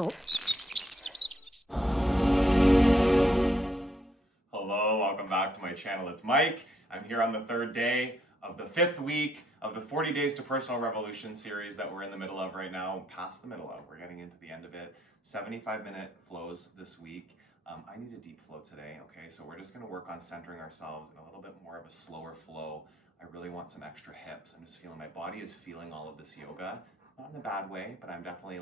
channel. Hello, welcome back to my channel. It's Mike. I'm here on the third day of the 5th week of the 40 Days to Personal Revolution series that we're in the middle of right now. Past the middle of, we're getting into the end of it. 75-minute flows this week. I need a deep flow today, okay? So we're just gonna work on centering ourselves in a little bit more of a slower flow. I really want some extra hips. I'm just feeling, my body is feeling all of this yoga. Not in a bad way, but I'm definitely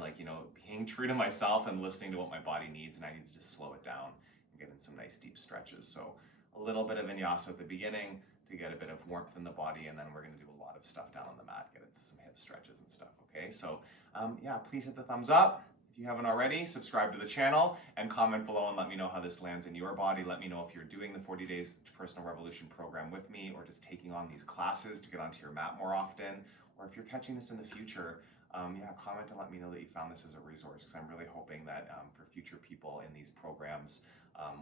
being true to myself and listening to what my body needs, and I need to just slow it down and get in some nice deep stretches. So a little bit of vinyasa at the beginning to get a bit of warmth in the body, and then we're gonna do a lot of stuff down on the mat, get into some hip stretches and stuff, okay? So yeah, please hit the thumbs up. If you haven't already, subscribe to the channel and comment below and let me know how this lands in your body. Let me know if you're doing the 40 Days to Personal Revolution program with me, or just taking on these classes to get onto your mat more often, or if you're catching this in the future, yeah, comment and let me know that you found this as a resource, because I'm really hoping that for future people in these programs,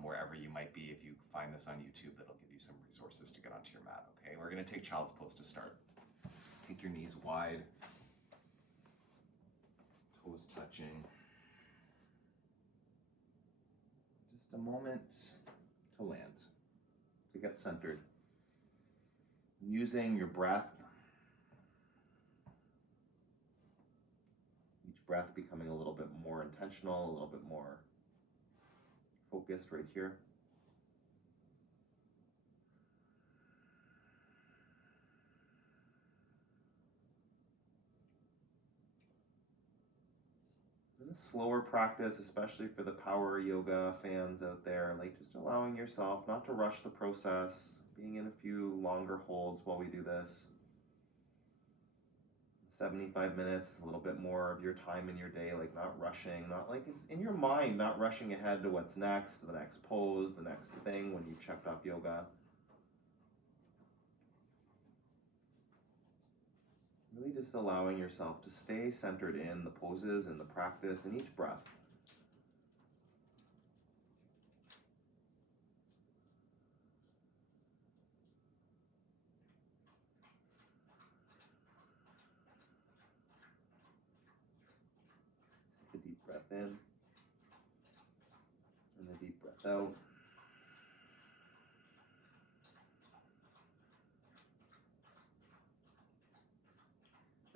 wherever you might be, if you find this on YouTube, that'll give you some resources to get onto your mat, okay? We're gonna take child's pose to start. Take your knees wide, toes touching. Just a moment to land, to get centered. Using your breath, each breath becoming a little bit more intentional, a little bit more focused right here. And a slower practice, especially for the power yoga fans out there, like just allowing yourself not to rush the process, being in a few longer holds while we do this. 75 minutes, a little bit more of your time in your day, like not rushing, not like it's in your mind, not rushing ahead to what's next, to the next pose, the next thing when you've checked off yoga. Really just allowing yourself to stay centered in the poses and the practice and each breath. Take a deep breath in and a deep breath out.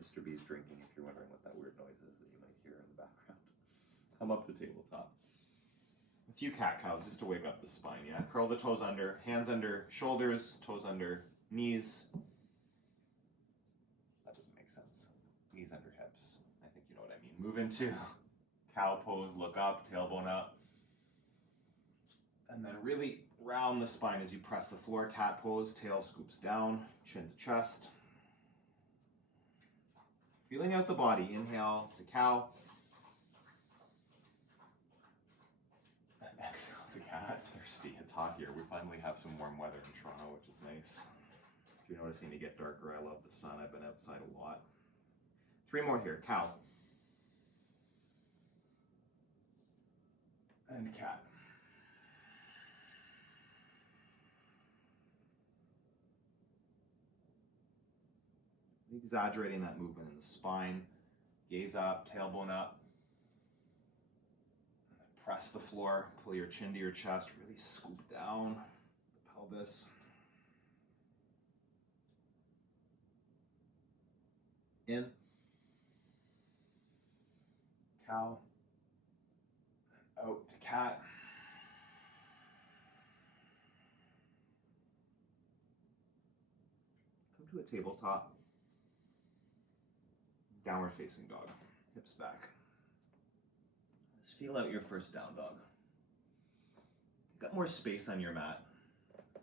Mr. B's drinking, if you're wondering what that weird noise is that you might hear in the background. Come up to tabletop. A few cat cows just to wake up the spine, yeah? Curl the toes under, hands under shoulders, toes under knees. That doesn't make sense. Knees under hips. I think you know what I mean. Move into cow pose, look up, tailbone up. And then really round the spine as you press the floor, cat pose, tail scoops down, chin to chest. Feeling out the body, inhale to cow. And exhale to cat. Thirsty, it's hot here. We finally have some warm weather in Toronto, which is nice. If you're noticing it get darker, I love the sun. I've been outside a lot. 3 more here, cow. And cat. Exaggerating that movement in the spine. Gaze up, tailbone up. Press the floor, pull your chin to your chest, really scoop down the pelvis. In. Cow. And out to cat. Come to a tabletop. Downward facing dog, hips back. Just feel out your first down dog. You've got more space on your mat.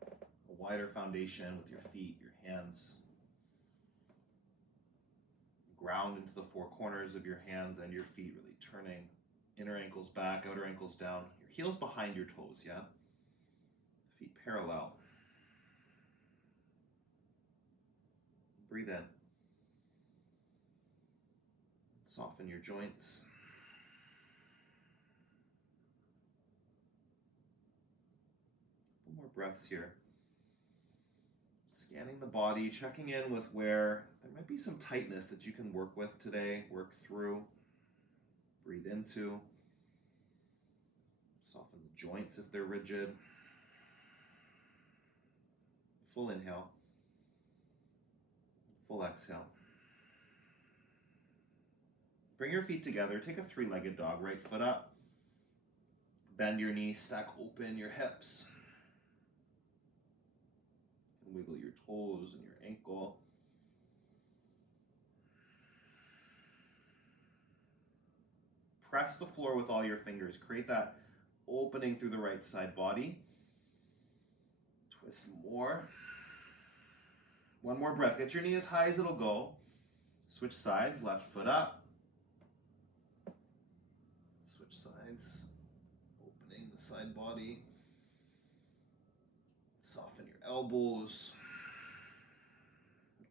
A wider foundation with your feet, your hands. Ground into the 4 corners of your hands and your feet, really turning. Inner ankles back, outer ankles down. Your heels behind your toes, yeah? Feet parallel. Breathe in. Soften your joints. Couple more breaths here. Scanning the body, checking in with where there might be some tightness that you can work with today, work through. Breathe into. Soften the joints if they're rigid. Full inhale. Full exhale. Bring your feet together. Take a three-legged dog. Right foot up. Bend your knees. Stack open your hips. And wiggle your toes and your ankle. Press the floor with all your fingers. Create that opening through the right side body. Twist more. One more breath. Get your knee as high as it'll go. Switch sides. Left foot up. Switch sides. Opening the side body. Soften your elbows.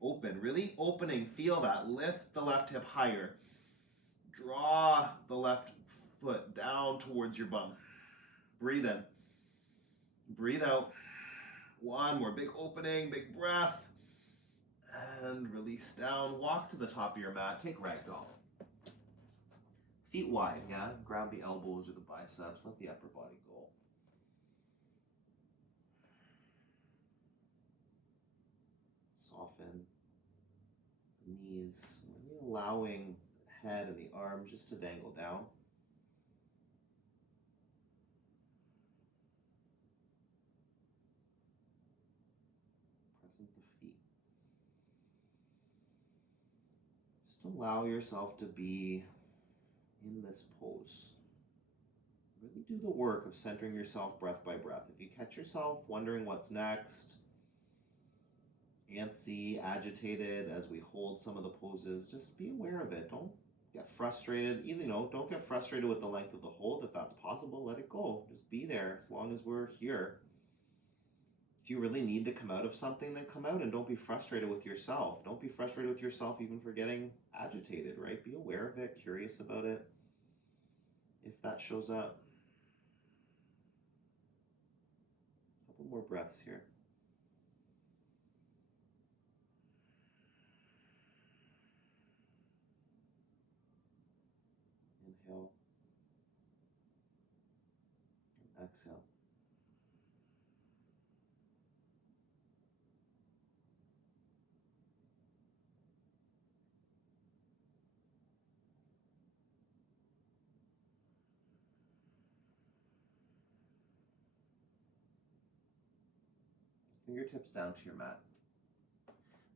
Open. Really opening. Feel that. Lift the left hip higher. Draw the left foot down towards your bum. Breathe in. Breathe out. One more big opening, big breath. And release down. Walk to the top of your mat. Take ragdoll. Feet wide, yeah? Grab the elbows or the biceps. Let the upper body go. Soften the knees. Really allowing the head and the arms just to dangle down. Present the feet. Just allow yourself to be in this pose. Really do the work of centering yourself breath by breath. If you catch yourself wondering what's next, antsy, agitated as we hold some of the poses, just be aware of it. Don't get frustrated. Don't get frustrated with the length of the hold. If that's possible, let it go. Just be there as long as we're here. If you really need to come out of something, then come out, and don't be frustrated with yourself. Don't be frustrated with yourself even for getting agitated, right? Be aware of it, curious about it, if that shows up. A couple more breaths here. Inhale and exhale. Fingertips down to your mat.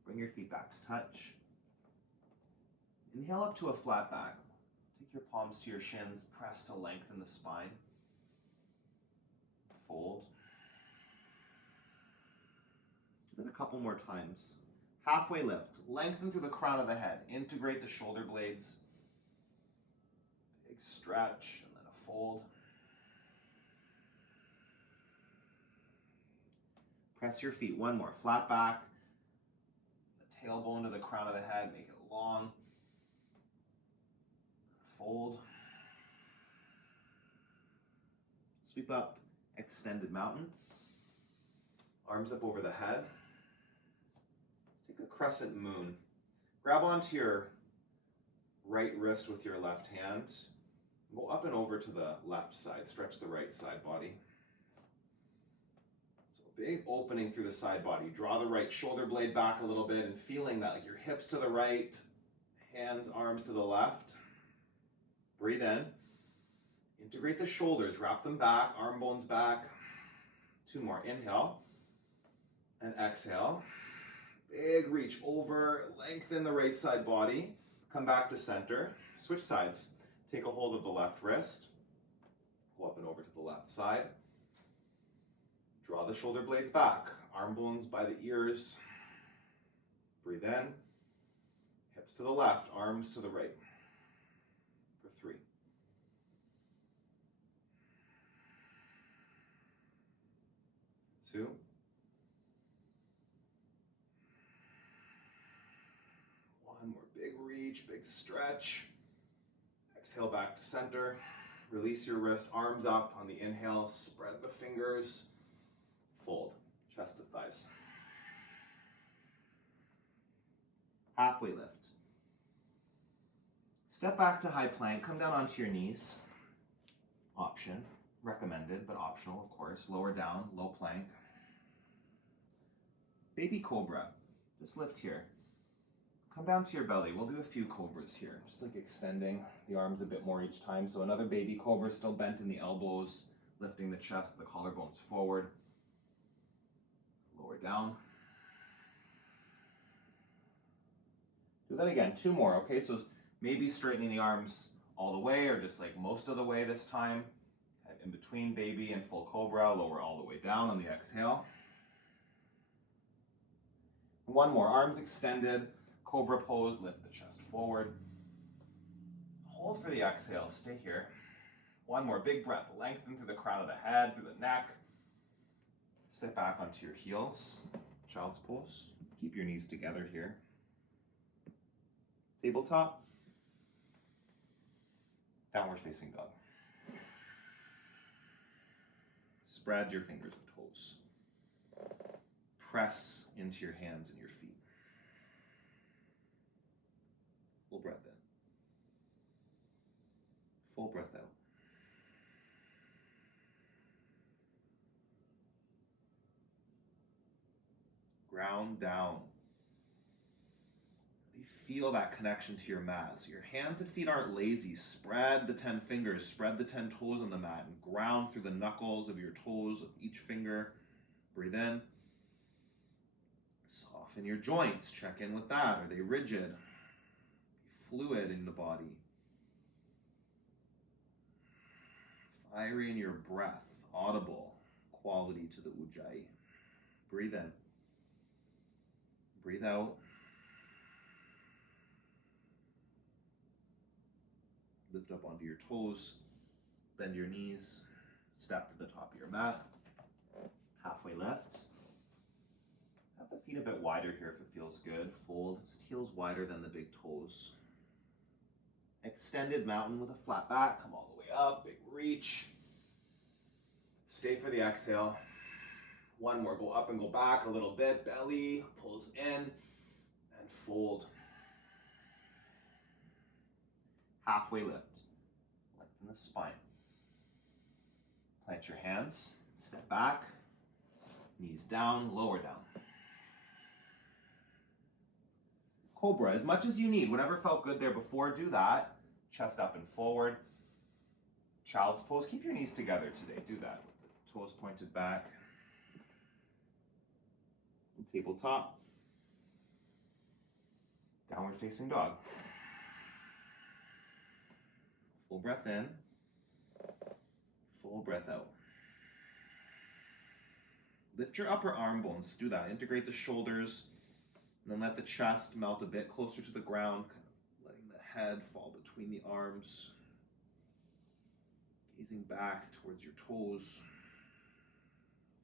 Bring your feet back to touch. Inhale up to a flat back. Take your palms to your shins. Press to lengthen the spine. Fold. Let's do that a couple more times. Halfway lift. Lengthen through the crown of the head. Integrate the shoulder blades. Big stretch and then a fold. Press your feet. One more. Flat back. The tailbone to the crown of the head. Make it long. Fold. Sweep up. Extended mountain. Arms up over the head. Let's take a crescent moon. Grab onto your right wrist with your left hand. Go up and over to the left side. Stretch the right side body. Big opening through the side body. Draw the right shoulder blade back a little bit and feeling that, like your hips to the right, hands, arms to the left. Breathe in. Integrate the shoulders. Wrap them back, arm bones back. Two more. Inhale and exhale. Big reach over. Lengthen the right side body. Come back to center. Switch sides. Take a hold of the left wrist. Go up and over to the left side. Draw the shoulder blades back, arm bones by the ears. Breathe in, hips to the left, arms to the right. For 3. 2. 1 more big reach, big stretch. Exhale back to center. Release your wrist, arms up on the inhale, spread the fingers. Fold, chest to thighs. Halfway lift. Step back to high plank, come down onto your knees. Option. recommended, but optional, of course. Lower down, low plank. Baby Cobra. Just lift here. Come down to your belly. We'll do a few Cobras here. Just like extending the arms a bit more each time. So another Baby Cobra, still bent in the elbows, lifting the chest, the collarbones forward. Lower down. Do that again, 2 more, okay? So maybe straightening the arms all the way or just like most of the way this time. In between baby and full cobra, lower all the way down on the exhale. 1 more, arms extended, cobra pose, lift the chest forward. Hold for the exhale, stay here. 1 more, big breath, lengthen through the crown of the head, through the neck. Sit back onto your heels, child's pose. Keep your knees together here. Tabletop. Downward facing dog. Spread your fingers and toes. Press into your hands and your feet. Full breath in. Full breath out. Ground down. Feel that connection to your mat. So your hands and feet aren't lazy. Spread the 10 fingers, spread the 10 toes on the mat and ground through the knuckles of your toes of each finger. Breathe in. Soften your joints. Check in with that. Are they rigid? Fluid in the body. Fiery in your breath. Audible quality to the ujjayi. Breathe in. Breathe out. Lift up onto your toes, bend your knees, step to the top of your mat, halfway lift. Have the feet a bit wider here if it feels good. Fold, just heels wider than the big toes. Extended mountain with a flat back, come all the way up, big reach. Stay for the exhale. 1 more, go up and go back a little bit, belly pulls in and fold. Halfway lift, lengthen the spine. Plant your hands, step back, knees down, lower down. Cobra, as much as you need, whatever felt good there before, do that. Chest up and forward. Child's pose, keep your knees together today, do that. With the toes pointed back. And tabletop. Downward facing dog. Full breath in, full breath out. Lift your upper arm bones, do that. Integrate the shoulders, and then let the chest melt a bit closer to the ground, kind of letting the head fall between the arms. Gazing back towards your toes.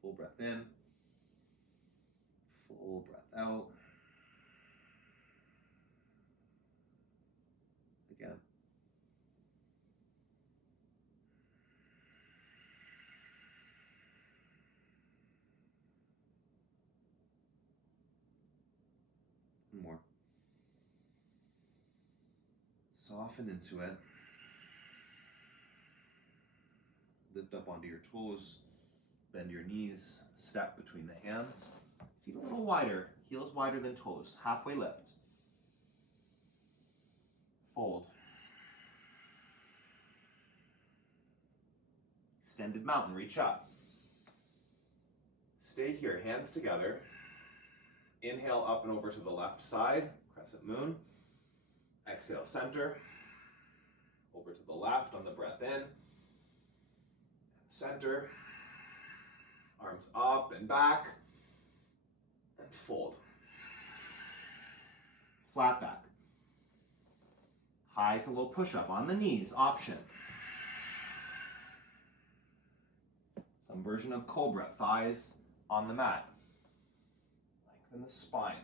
Full breath in, full breath out. Again. More. Soften into it. Lift up onto your toes. Bend your knees. Step between the hands. Feet a little wider. Heels wider than toes. Halfway lift. Fold. Extended mountain. Reach up. Stay here. Hands together. Inhale up and over to the left side, crescent moon. Exhale, center. Over to the left on the breath in. And center. Arms up and back. And fold. Flat back. High to low push-up on the knees, option. Some version of Cobra, thighs on the mat. Lengthen the spine.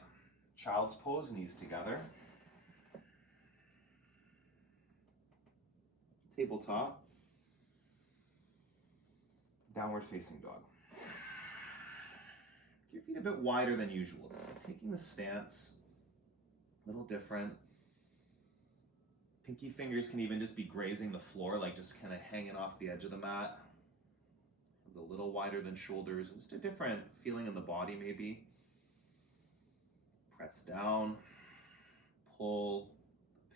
Child's pose, knees together. Tabletop. Downward facing dog. Your feet a bit wider than usual. Just taking the stance a little different. Pinky fingers can even just be grazing the floor, like just kind of hanging off the edge of the mat. One's a little wider than shoulders, and just a different feeling in the body maybe. Press down, pull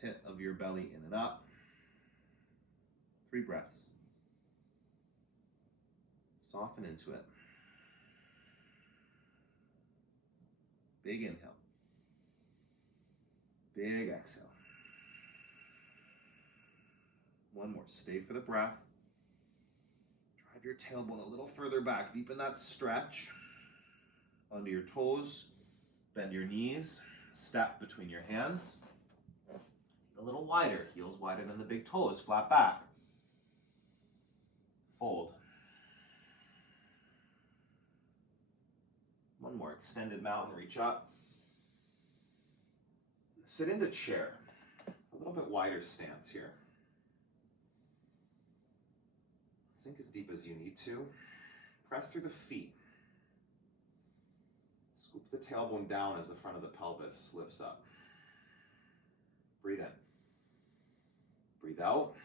the pit of your belly in and up. 3 breaths. Soften into it. Big inhale. Big exhale. One more. Stay for the breath. Drive your tailbone a little further back. Deepen that stretch. Onto your toes. Bend your knees. Step between your hands. A little wider. Heels wider than the big toes. Flat back. Fold. One more. Extended mountain reach up. Sit into chair. A little bit wider stance here. Sink as deep as you need to. Press through the feet. Scoop the tailbone down as the front of the pelvis lifts up. Breathe in. Breathe out.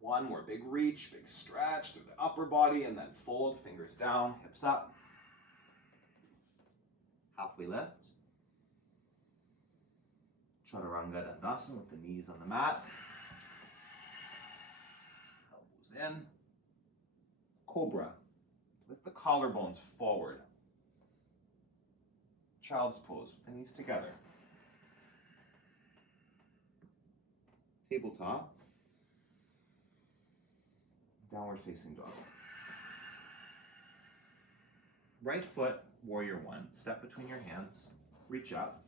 One more. Big reach, big stretch through the upper body, and then fold. Fingers down, hips up. Halfway lift. Chaturanga Dandasana with the knees on the mat. Elbows in. Cobra. Lift the collarbones forward. Child's pose with the knees together. Tabletop. Downward facing dog. Right foot, warrior 1. Step between your hands. Reach up.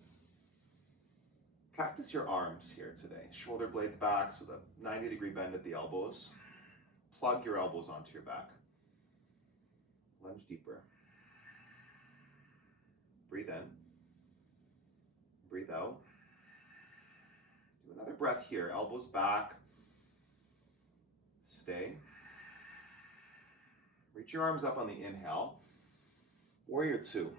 Practice your arms here today. Shoulder blades back, so the 90-degree bend at the elbows. Plug your elbows onto your back. Lunge deeper. Breathe in. Breathe out. Do another breath here. Elbows back. Stay. Reach your arms up on the inhale. Warrior 2.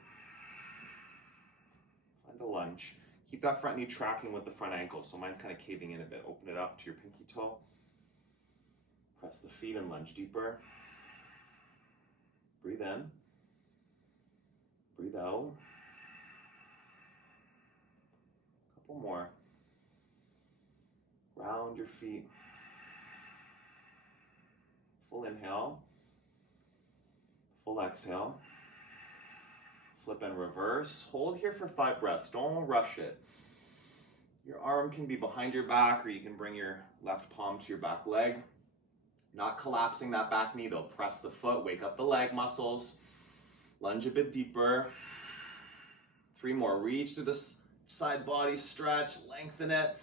Find a lunge. Keep that front knee tracking with the front ankle, so mine's kind of caving in a bit. Open it up to your pinky toe. Press the feet and lunge deeper. Breathe in. Breathe out. Couple more. Round your feet. Full inhale. Full exhale. Flip and reverse. Hold here for 5 breaths. Don't rush it. Your arm can be behind your back, or you can bring your left palm to your back leg. Not collapsing that back knee though. Press the foot, wake up the leg muscles. Lunge a bit deeper. 3 more. Reach through the side body, stretch, lengthen it.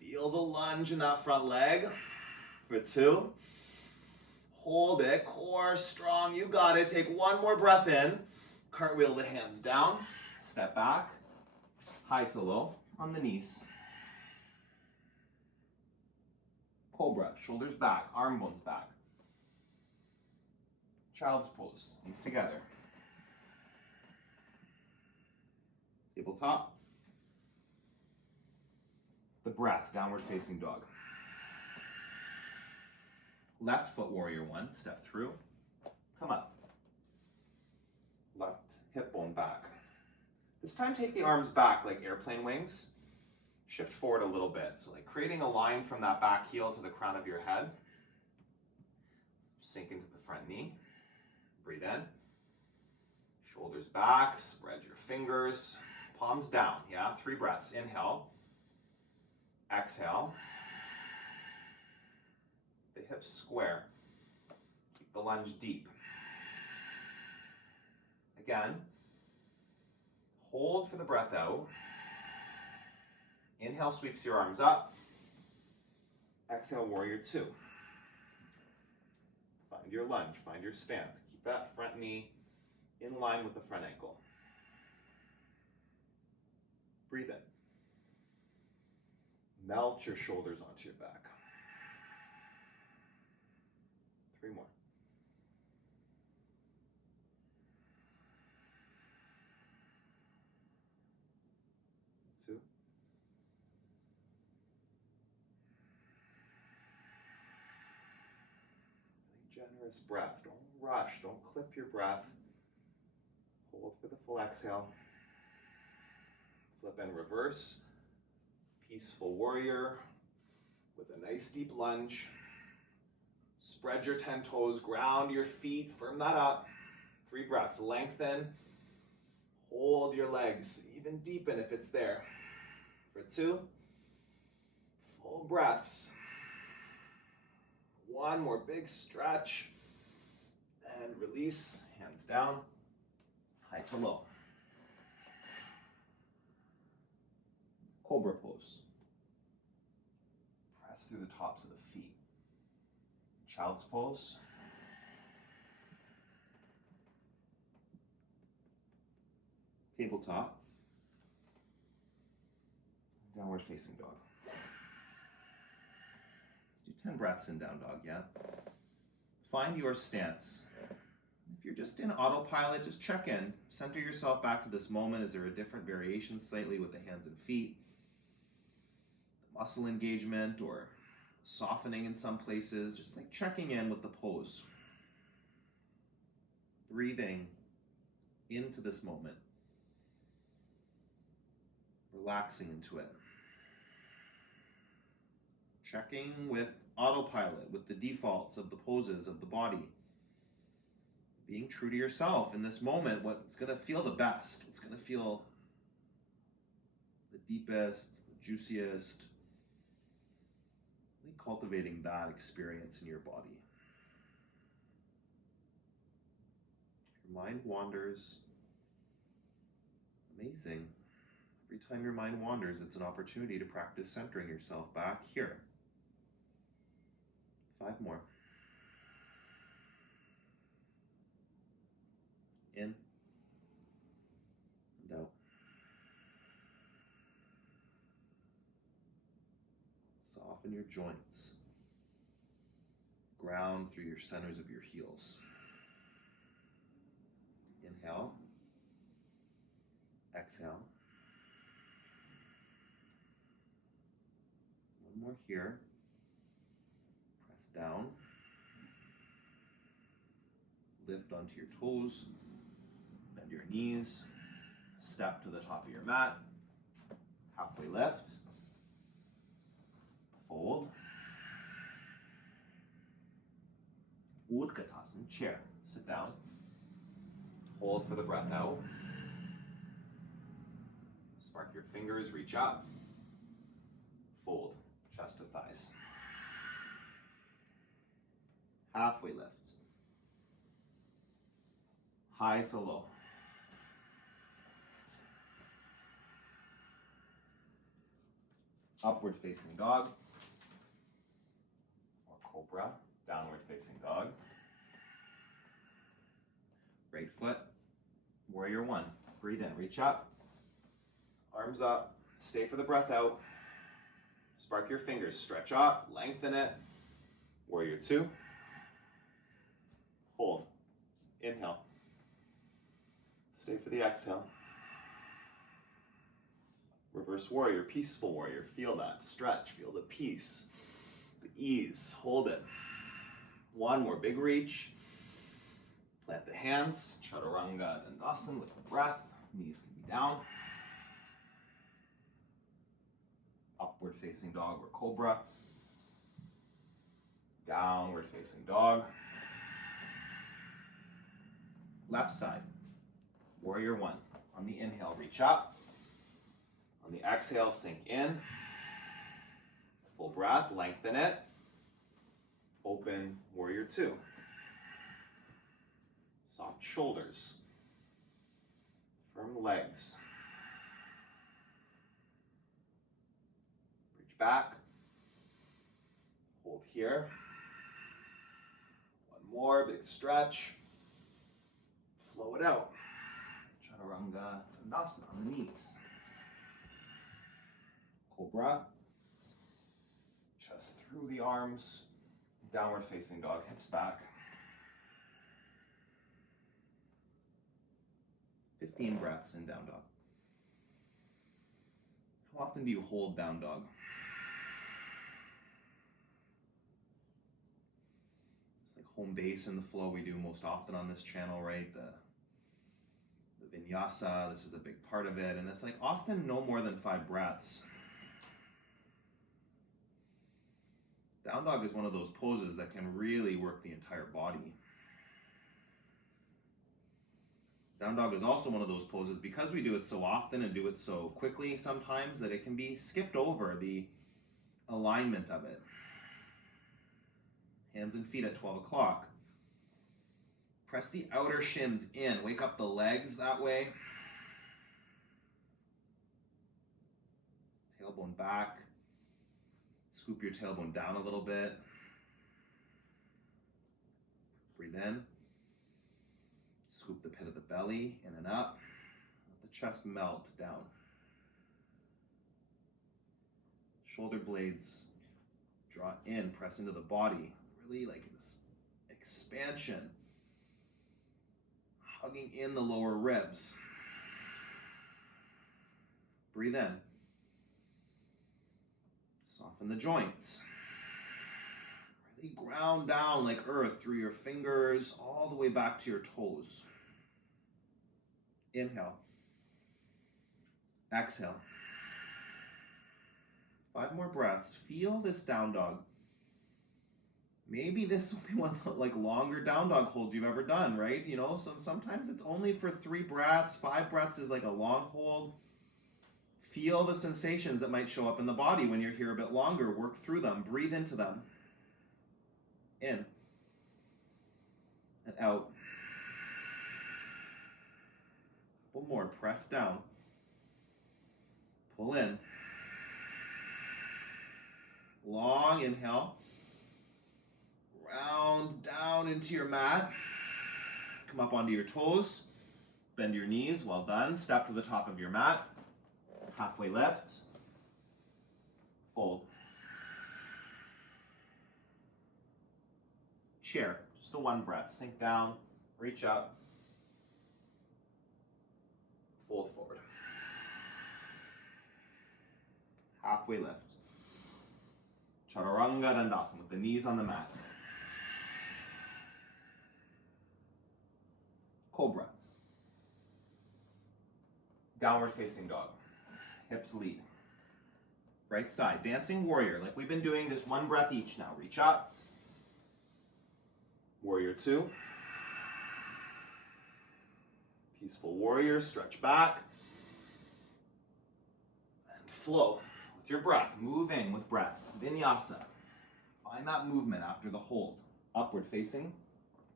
Feel the lunge in that front leg. For 2. Hold it, core strong, you got it. Take 1 more breath in. Cartwheel the hands down, step back, high to low on the knees. Cobra, shoulders back, arm bones back. Child's pose, knees together. Tabletop. The breath, downward facing dog. Left foot, warrior 1, step through, come up. Left hip bone back. This time take the arms back like airplane wings. Shift forward a little bit. So like creating a line from that back heel to the crown of your head. Sink into the front knee. Breathe in. Shoulders back, spread your fingers. Palms down, yeah? 3 breaths. Inhale. Exhale. The hips square. Keep the lunge deep. Again, hold for the breath out. Inhale, sweeps your arms up. Exhale, warrior 2. Find your lunge, find your stance. Keep that front knee in line with the front ankle. Breathe in. Melt your shoulders onto your back. 3 more. 2. Really Generous breath. Don't rush. Don't clip your breath. Hold for the full exhale. Flip and reverse. Peaceful warrior with a nice deep lunge. Spread your 10 toes, ground your feet, firm that up. 3 breaths, lengthen. Hold your legs, even deepen if it's there. For 2, full breaths. 1 more big stretch. And release, hands down, high to low. Cobra pose. Press through the tops of the feet. Child's pose. Tabletop. Downward facing dog. Do 10 breaths in down dog, yeah? Find your stance. If you're just in autopilot, just check in. Center yourself back to this moment. Is there a different variation slightly with the hands and feet? Muscle engagement or softening in some places, just like checking in with the pose. Breathing into this moment. Relaxing into it. Checking with autopilot, with the defaults of the poses of the body. Being true to yourself in this moment, what's going to feel the best, what's going to feel the deepest, the juiciest. Cultivating that experience in your body. Your mind wanders. Amazing. Every time your mind wanders, it's an opportunity to practice centering yourself back here. 5 more. In and out. Soften your joints. Ground through your centers of your heels. Inhale. Exhale. One more here. Press down. Lift onto your toes. Bend your knees. Step to the top of your mat. Halfway lift. Fold. Utkatasana, chair. Sit down. Hold for the breath out. Spark your fingers, reach up. Fold, chest to thighs. Halfway lift. High to low. Upward facing dog. Cobra, downward facing dog. Right foot, warrior 1. Breathe in, reach up. Arms up, stay for the breath out. Spark your fingers, stretch up, lengthen it. Warrior 2. Hold, inhale. Stay for the exhale. Reverse warrior, peaceful warrior. Feel that stretch, feel the peace. Ease, hold it. 1 more big reach. Plant the hands, chaturanga dandasana with the breath. Knees can be down. Upward facing dog or cobra. Downward facing dog. Left side, warrior 1. On the inhale, reach up. On the exhale, sink in. Full breath, lengthen it. Open, warrior 2. Soft shoulders. Firm legs. Reach back. Hold here. 1 more, big stretch. Flow it out. Chaturanga dandasana on the knees. Cobra. Chest through the arms. Downward facing dog, hips back. 15 breaths in down dog. How often do you hold down dog? It's like home base in the flow we do most often on this channel, right? The Vinyasa, this is a big part of it, and it's like often no more than 5 breaths. Down dog is one of those poses that can really work the entire body. Down dog is also one of those poses, because we do it so often and do it so quickly sometimes, that it can be skipped over the alignment of it. Hands and feet at 12 o'clock. Press the outer shins in. Wake up the legs that way. Tailbone back. Scoop your tailbone down a little bit. Breathe in. Scoop the pit of the belly in and up. Let the chest melt down. Shoulder blades draw in, press into the body. Really like this expansion. Hugging in the lower ribs. Breathe in. Soften the joints. Really ground down like earth through your fingers all the way back to your toes. Inhale. Exhale. 5 more breaths. Feel this down dog. Maybe this will be one of the longer down dog holds you've ever done, right? You know, sometimes it's only for 3 breaths. 5 breaths is like a long hold. Feel the sensations that might show up in the body when you're here a bit longer. Work through them. Breathe into them. In. And out. Couple more. Press down. Pull in. Long inhale. Round down into your mat. Come up onto your toes. Bend your knees. Well done. Step to the top of your mat. Halfway lifts. Fold. Chair. Just the 1 breath. Sink down. Reach up. Fold forward. Halfway lift. Chaturanga Dandasana with the knees on the mat. Cobra. Downward facing dog. Hips lead. Right side. Dancing warrior. Like we've been doing, just 1 breath each now. Reach up. Warrior 2. Peaceful warrior. Stretch back. And flow with your breath. Moving with breath. Vinyasa. Find that movement after the hold. Upward facing.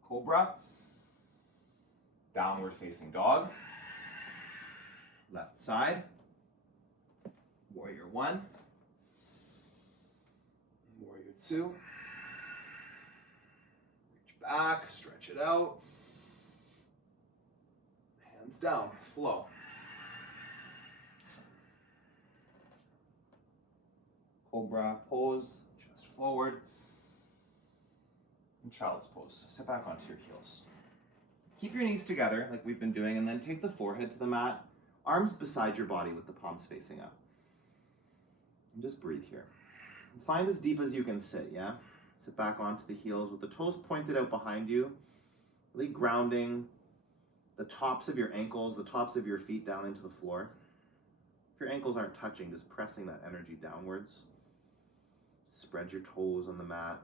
Cobra. Downward facing dog. Left side. Warrior 1. Warrior 2. Reach back, stretch it out. Hands down, flow. Cobra pose, chest forward. And child's pose. Sit back onto your heels. Keep your knees together like we've been doing, and then take the forehead to the mat. Arms beside your body with the palms facing up. And just breathe here. And find as deep as you can sit, yeah? Sit back onto the heels with the toes pointed out behind you. Really grounding the tops of your ankles, the tops of your feet down into the floor. If your ankles aren't touching, just pressing that energy downwards. Spread your toes on the mat.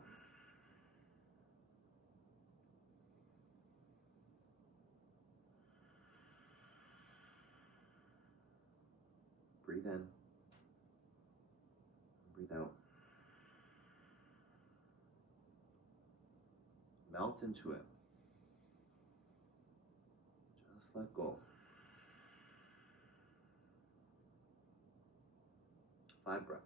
Breathe in. Breathe out. Melt into it. Just let go. 5 breaths.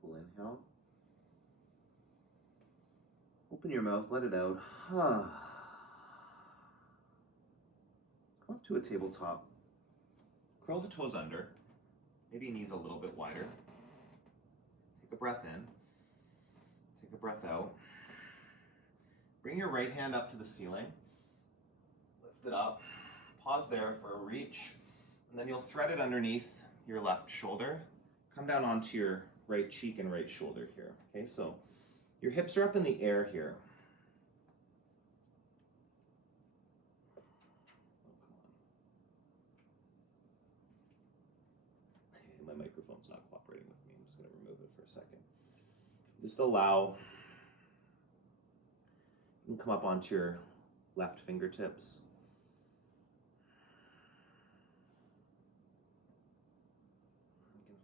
Full inhale. Open your mouth, let it out. Come up to a tabletop. Curl the toes under. Maybe knees a little bit wider. Take a breath in. Take a breath out. Bring your right hand up to the ceiling. Lift it up. Pause there for a reach. And then you'll thread it underneath your left shoulder. Come down onto your right cheek and right shoulder here. Okay, so your hips are up in the air here. Oh, come on. My microphone's not cooperating with me. I'm just going to remove it for a second. Just allow, you can come up onto your left fingertips.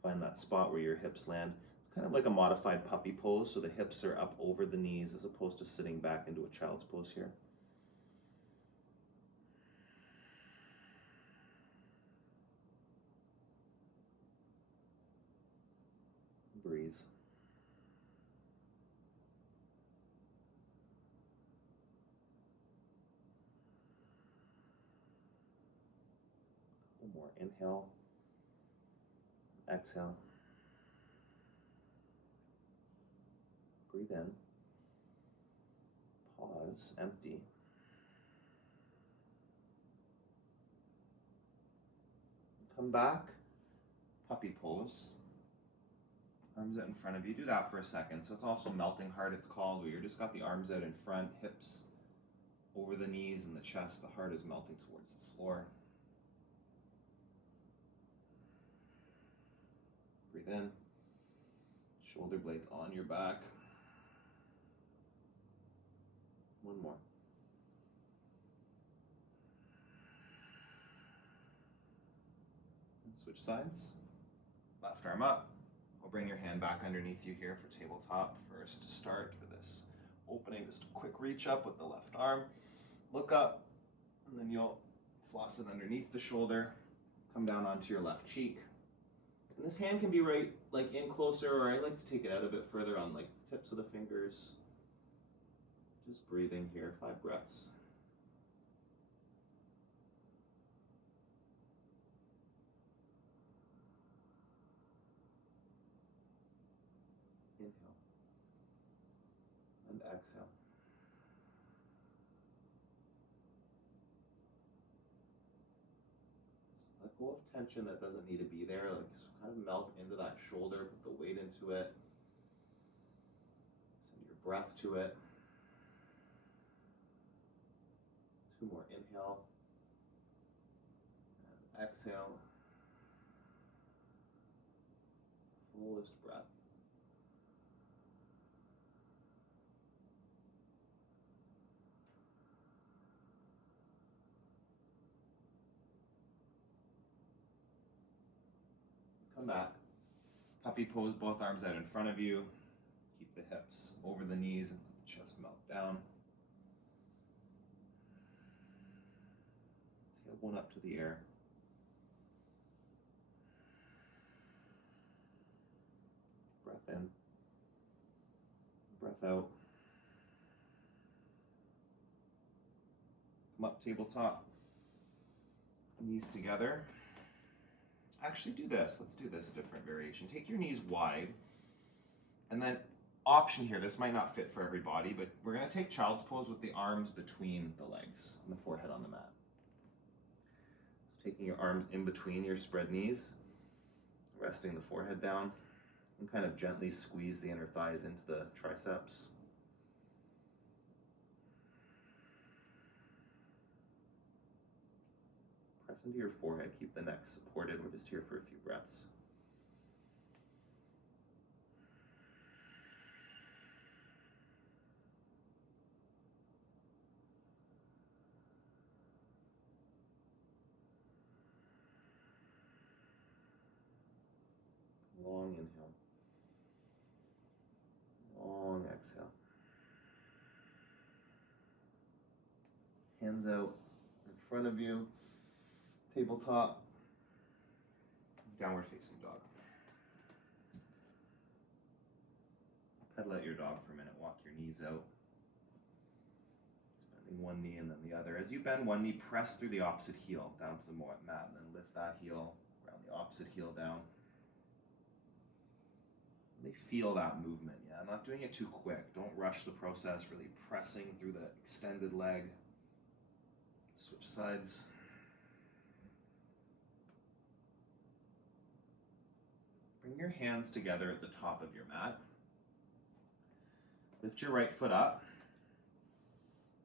Find that spot where your hips land. It's kind of like a modified puppy pose, so the hips are up over the knees as opposed to sitting back into a child's pose here. Breathe. One more inhale. Exhale. Breathe in. Pause. Empty. Come back. Puppy pose. Arms out in front of you. Do that for a second. So it's also melting heart, it's called, where you're just got the arms out in front, hips over the knees and the chest. The heart is melting towards the floor. Breathe in, shoulder blades on your back. One more. And switch sides. Left arm up. I'll bring your hand back underneath you here for tabletop first to start for this opening. Just a quick reach up with the left arm. Look up, and then you'll floss it underneath the shoulder. Come down onto your left cheek. And this hand can be right, like in closer, or I like to take it out a bit further on like the tips of the fingers. Just breathing here, 5 breaths. Inhale. And exhale. Just let go of tension that doesn't need to be there. Like kind of melt into that shoulder, put the weight into it. Send your breath to it. 2 more, inhale. And exhale. Fullest breath. Come back. Puppy pose, both arms out in front of you. Keep the hips over the knees and let the chest melt down. Tailbone up to the air. Breath in. Breath out. Come up, tabletop. Knees together. Actually do this. Let's do this different variation. Take your knees wide, and then option here, this might not fit for everybody, but we're going to take child's pose with the arms between the legs and the forehead on the mat. So taking your arms in between your spread knees, resting the forehead down, and kind of gently squeeze the inner thighs into the triceps. Press into your forehead, keep the neck supported. We're just here for a few breaths. Long inhale. Long exhale. Hands out in front of you. Tabletop, downward facing dog. Pedal out your dog for a minute, walk your knees out. Bending one knee and then the other. As you bend one knee, press through the opposite heel down to the mat, and then lift that heel around the opposite heel down. Really feel that movement, yeah? Not doing it too quick. Don't rush the process, really pressing through the extended leg. Switch sides. Bring your hands together at the top of your mat. Lift your right foot up,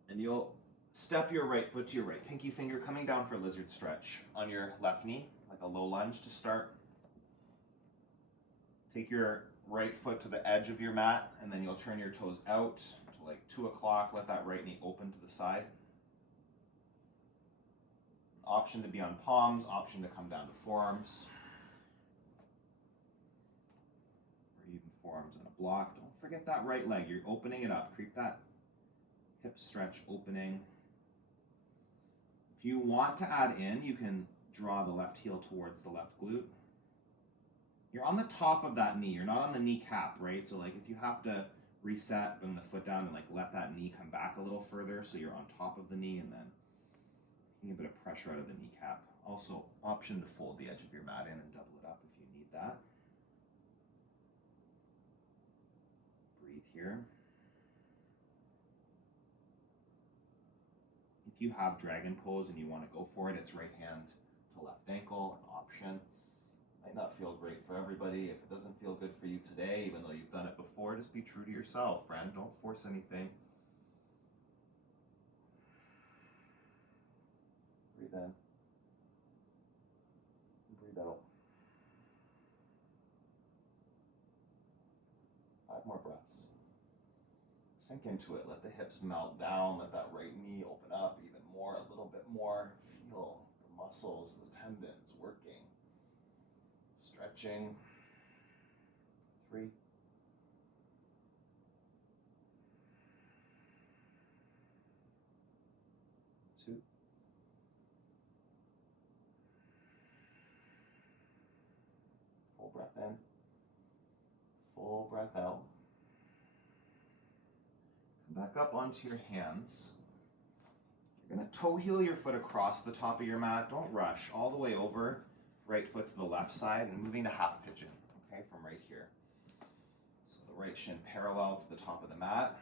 and you'll step your right foot to your right pinky finger, coming down for a lizard stretch on your left knee, like a low lunge to start. Take your right foot to the edge of your mat, and then you'll turn your toes out to like 2 o'clock. Let that right knee open to the side. Option to be on palms, option to come down to forearms. Or even forearms in a block. Don't forget that right leg. You're opening it up. Creep that hip stretch opening. If you want to add in, you can draw the left heel towards the left glute. You're on the top of that knee. You're not on the kneecap, right? So like if you have to reset, bring the foot down and like let that knee come back a little further so you're on top of the knee, and then taking a bit of pressure out of the kneecap. Also, option to fold the edge of your mat in and double it up if you need that. Breathe here. If you have dragon pose and you want to go for it, it's right hand to left ankle, an option. Might not feel great for everybody. If it doesn't feel good for you today, even though you've done it before, just be true to yourself, friend. Don't force anything. Breathe in. Breathe out. 5 more breaths. Sink into it. Let the hips melt down. Let that right knee open up even more, a little bit more. Feel the muscles, the tendons working. Stretching. 3. 2. Full breath in. Full breath out. Come back up onto your hands. You're going to toe heel your foot across the top of your mat. Don't rush. All the way over. Right foot to the left side and moving to half pigeon, okay, from right here. So the right shin parallel to the top of the mat.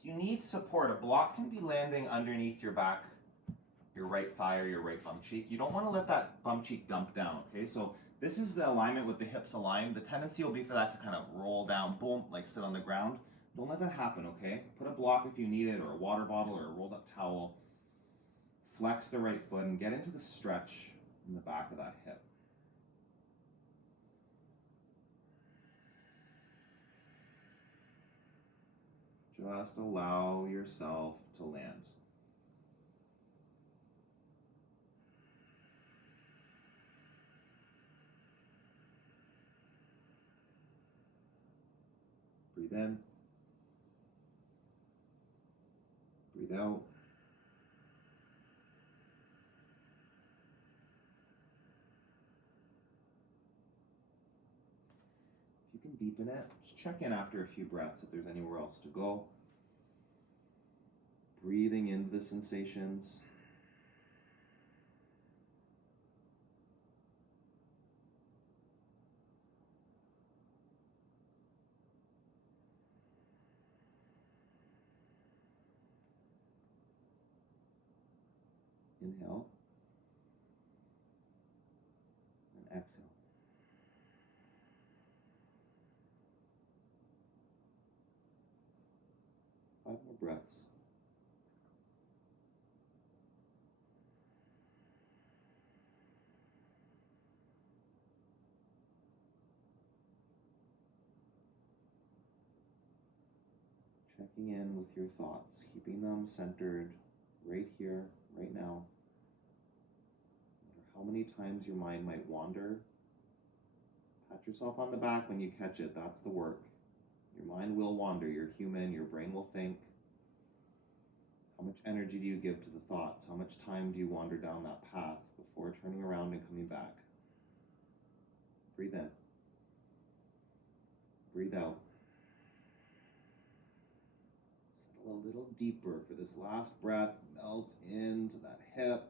If you need support, a block can be landing underneath your back, your right thigh or your right bum cheek. You don't want to let that bum cheek dump down, okay? So this is the alignment with the hips aligned. The tendency will be for that to kind of roll down, boom, like sit on the ground. Don't let that happen, okay? Put a block if you need it, or a water bottle, or a rolled up towel. Flex the right foot and get into the stretch in the back of that hip. Just allow yourself to land. Breathe in. Breathe out. If you can deepen it, just check in after a few breaths if there's anywhere else to go. Breathing into the sensations. Inhale. And exhale. Five more breaths. Checking in with your thoughts, keeping them centered right here, right now. No matter how many times your mind might wander, pat yourself on the back when you catch it. That's the work. Your mind will wander. You're human. Your brain will think. How much energy do you give to the thoughts? How much time do you wander down that path before turning around and coming back? Breathe in. Breathe out. Settle a little deeper for this last breath. Melt into that hip,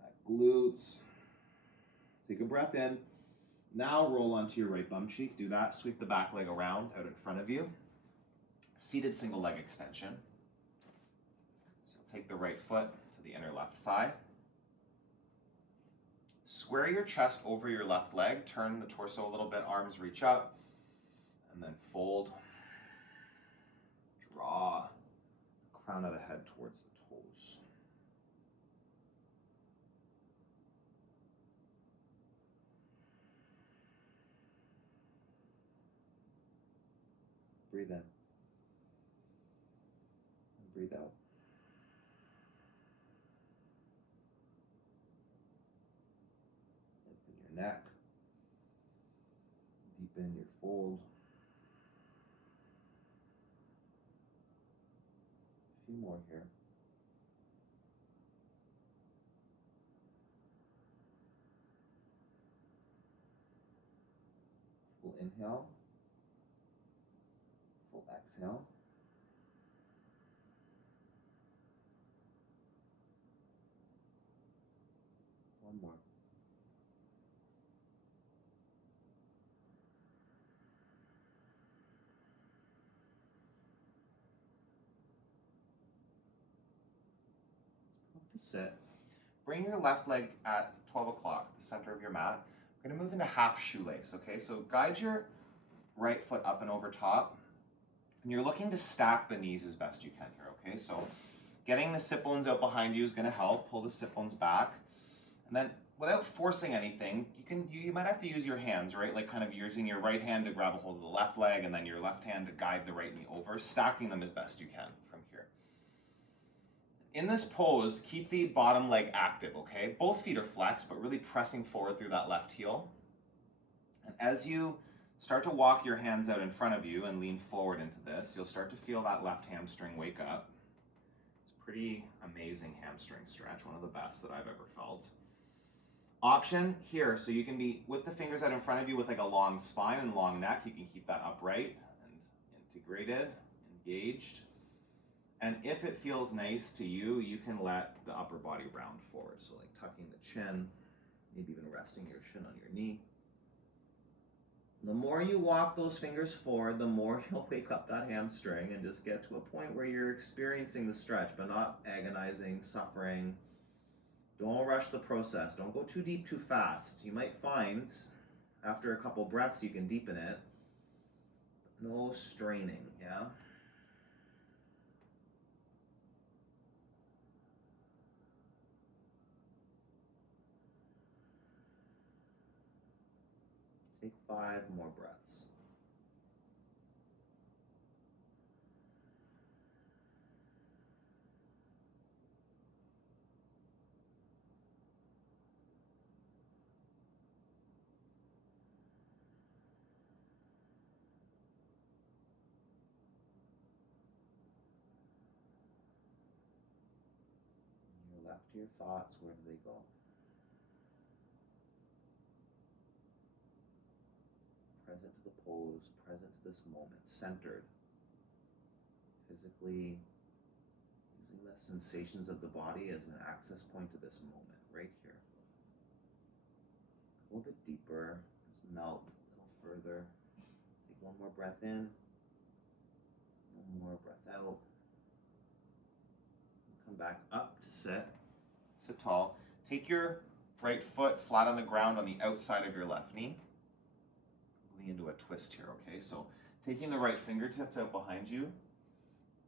that glutes. Take a breath in. Now roll onto your right bum cheek. Do that. Sweep the back leg around out in front of you. Seated single leg extension. So take the right foot to the inner left thigh. Square your chest over your left leg. Turn the torso a little bit. Arms reach up. And then fold. Draw the crown of the head towards the toes. Breathe in. And breathe out. Deepen your neck. Deepen your fold. A few more here. Full inhale. Full exhale. One more. To sit. Bring your left leg at 12 o'clock, the center of your mat. We're going to move into half shoelace, okay? So guide your right foot up and over top. And you're looking to stack the knees as best you can here, okay? So getting the sit bones out behind you is going to help. Pull the sit bones back. And then without forcing anything, you might have to use your hands, right? Like kind of using your right hand to grab a hold of the left leg and then your left hand to guide the right knee over, stacking them as best you can from here. In this pose, keep the bottom leg active, okay? Both feet are flexed, but really pressing forward through that left heel. And as you start to walk your hands out in front of you and lean forward into this, you'll start to feel that left hamstring wake up. It's a pretty amazing hamstring stretch, one of the best that I've ever felt. Option here, so you can be with the fingers out in front of you with like a long spine and long neck. You can keep that upright and integrated, engaged. And if it feels nice to you, you can let the upper body round forward. So like tucking the chin, maybe even resting your shin on your knee. The more you walk those fingers forward, the more you'll wake up that hamstring and just get to a point where you're experiencing the stretch, but not agonizing, suffering. Don't rush the process. Don't go too deep too fast. You might find after a couple breaths you can deepen it. No straining, yeah? Take 5 more breaths. You're left to your thoughts. Where do they go? Present to the pose, present to this moment, centered. Physically using the sensations of the body as an access point to this moment, right here. A little bit deeper, just melt a little further. Take one more breath in, one more breath out. Come back up to sit, sit tall. Take your right foot flat on the ground on the outside of your left knee. Into a twist here, okay? So taking the right fingertips out behind you,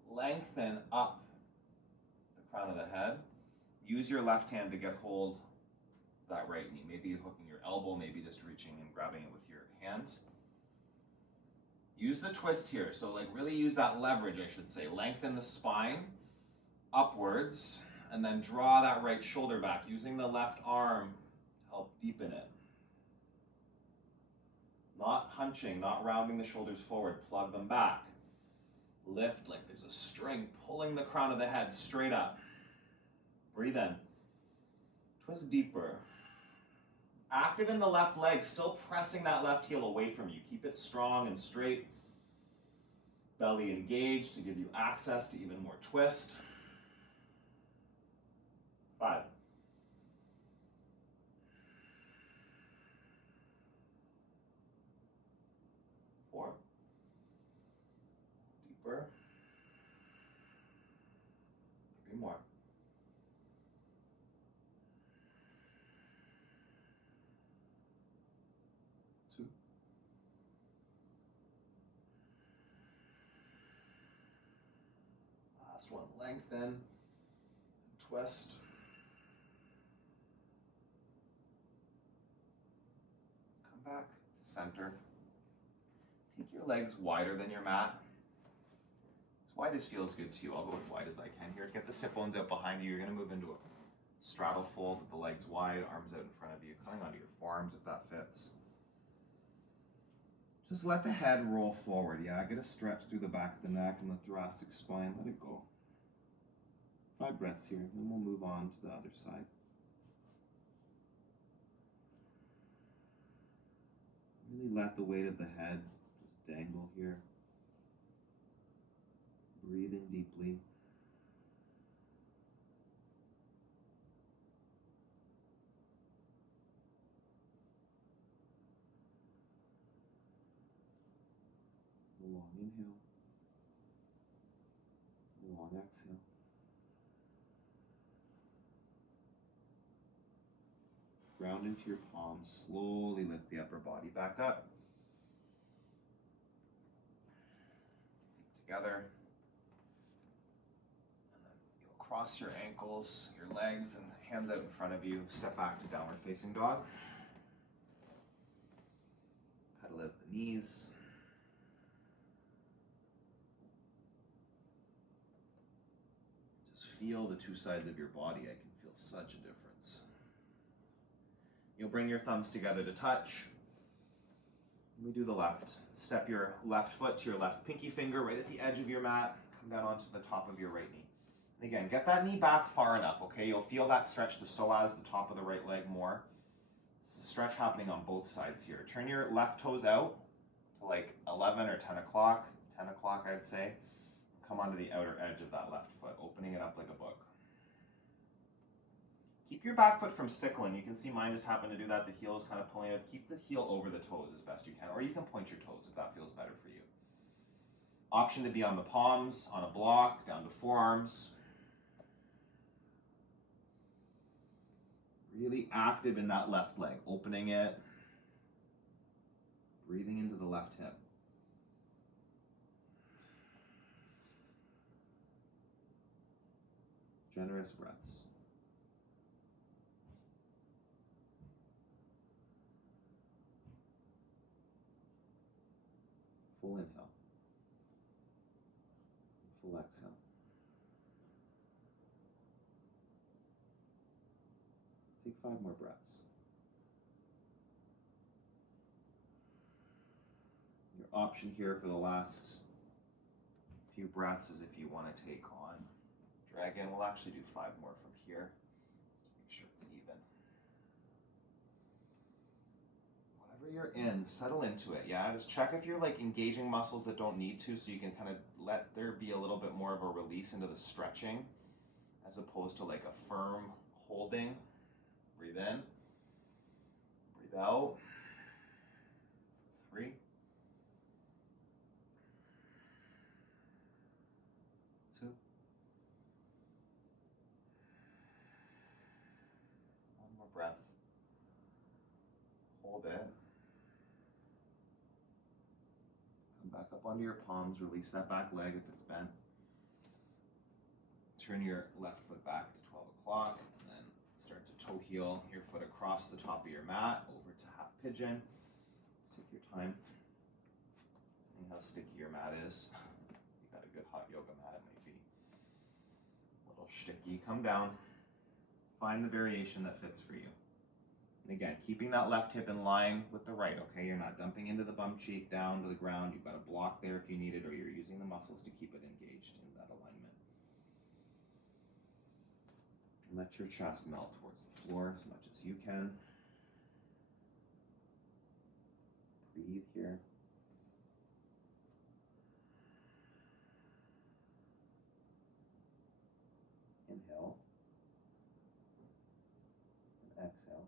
lengthen up the crown of the head. Use your left hand to get hold of that right knee. Maybe you hooking your elbow, maybe just reaching and grabbing it with your hands. Use the twist here. So like really use that leverage, I should say. Lengthen the spine upwards and then draw that right shoulder back using the left arm to help deepen it. Not hunching, not rounding the shoulders forward. Plug them back. Lift like there's a string pulling the crown of the head straight up. Breathe in. Twist deeper. Active in the left leg, still pressing that left heel away from you. Keep it strong and straight. Belly engaged to give you access to even more twist. 5. 4. Deeper. 3 more. 2. Last one, lengthen, twist. Come back to center. Take your legs wider than your mat. As wide as feels good to you. I'll go as wide as I can here. Get the sit bones out behind you. You're going to move into a straddle fold with the legs wide, arms out in front of you, coming onto your forearms if that fits. Just let the head roll forward. Yeah, get a stretch through the back of the neck and the thoracic spine. Let it go. 5 breaths here, then we'll move on to the other side. Really let the weight of the head just dangle here. Breathing deeply. A long inhale. A long exhale. Ground into your palms. Slowly lift the upper body back up. Feet together. And then you'll cross your ankles, your legs, and hands out in front of you. Step back to downward facing dog. Pedal out the knees. Just feel the 2 sides of your body. I can feel such a difference. You'll bring your thumbs together to touch. We do the left. Step your left foot to your left pinky finger right at the edge of your mat. Come down onto the top of your right knee. And again, get that knee back far enough, okay? You'll feel that stretch the psoas, the top of the right leg more. It's a stretch happening on both sides here. Turn your left toes out to like 11 or 10 o'clock. 10 o'clock, I'd say. Come onto the outer edge of that left foot, opening it up like a book. Keep your back foot from sickling. You can see mine just happened to do that. The heel is kind of pulling up. Keep the heel over the toes as best you can, or you can point your toes if that feels better for you. Option to be on the palms, on a block, down to forearms. Really active in that left leg, opening it, breathing into the left hip. Generous breaths. Full inhale. Full exhale. Take 5 more breaths. Your option here for the last few breaths is if you want to take on dragon. We'll actually do 5 more from here, just to make sure it's even. Whatever you're in, settle into it, yeah? Just check if you're like engaging muscles that don't need to, so you can kind of let there be a little bit more of a release into the stretching, as opposed to like a firm holding. Breathe in, breathe out. 3, 2, 1 more breath. Hold it. Come back up onto your palms. Release that back leg if it's bent. Turn your left foot back to 12 o'clock. And then start to toe heel your foot across the top of your mat over to half pigeon. Just take your time. Depending how sticky your mat is. If you got a good hot yoga mat, it might be a little sticky. Come down. Find the variation that fits for you. And again, keeping that left hip in line with the right, okay? You're not dumping into the bum cheek down to the ground. You've got a block there if you need it, or you're using the muscles to keep it engaged in that alignment. And let your chest melt towards the floor as much as you can. Breathe here. Inhale. And exhale.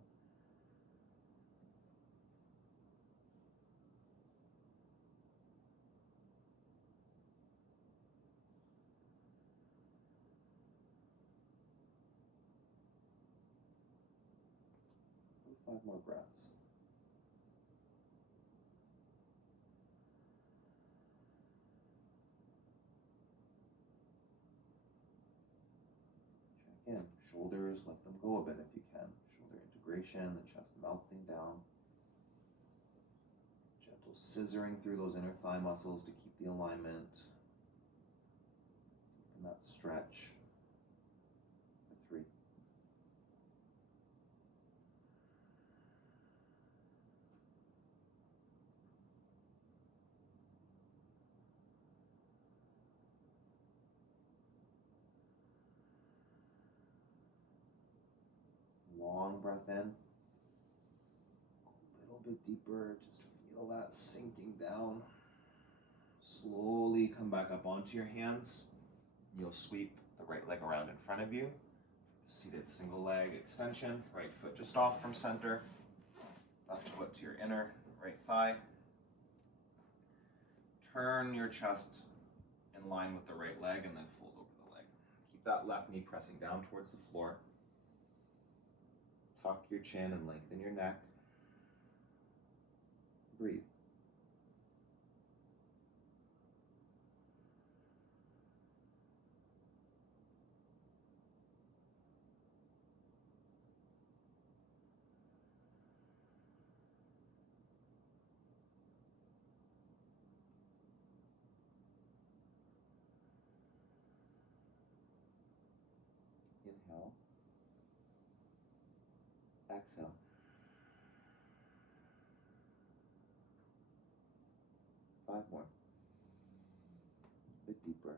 And 5 more breaths. Check in. Shoulders, let them go a bit if you can. Shoulder integration, the chest melting down. Gentle scissoring through those inner thigh muscles to keep the alignment. And that stretch. For 3. Long breath in. A little bit deeper. Just feel that sinking down. Slowly come back up onto your hands. You'll sweep the right leg around in front of you. Seated single leg extension. Right foot just off from center. Left foot to your inner right thigh. Turn your chest in line with the right leg and then fold over the leg. Keep that left knee pressing down towards the floor. Tuck your chin and lengthen your neck. Breathe. Inhale. Exhale. Five more. A bit deeper.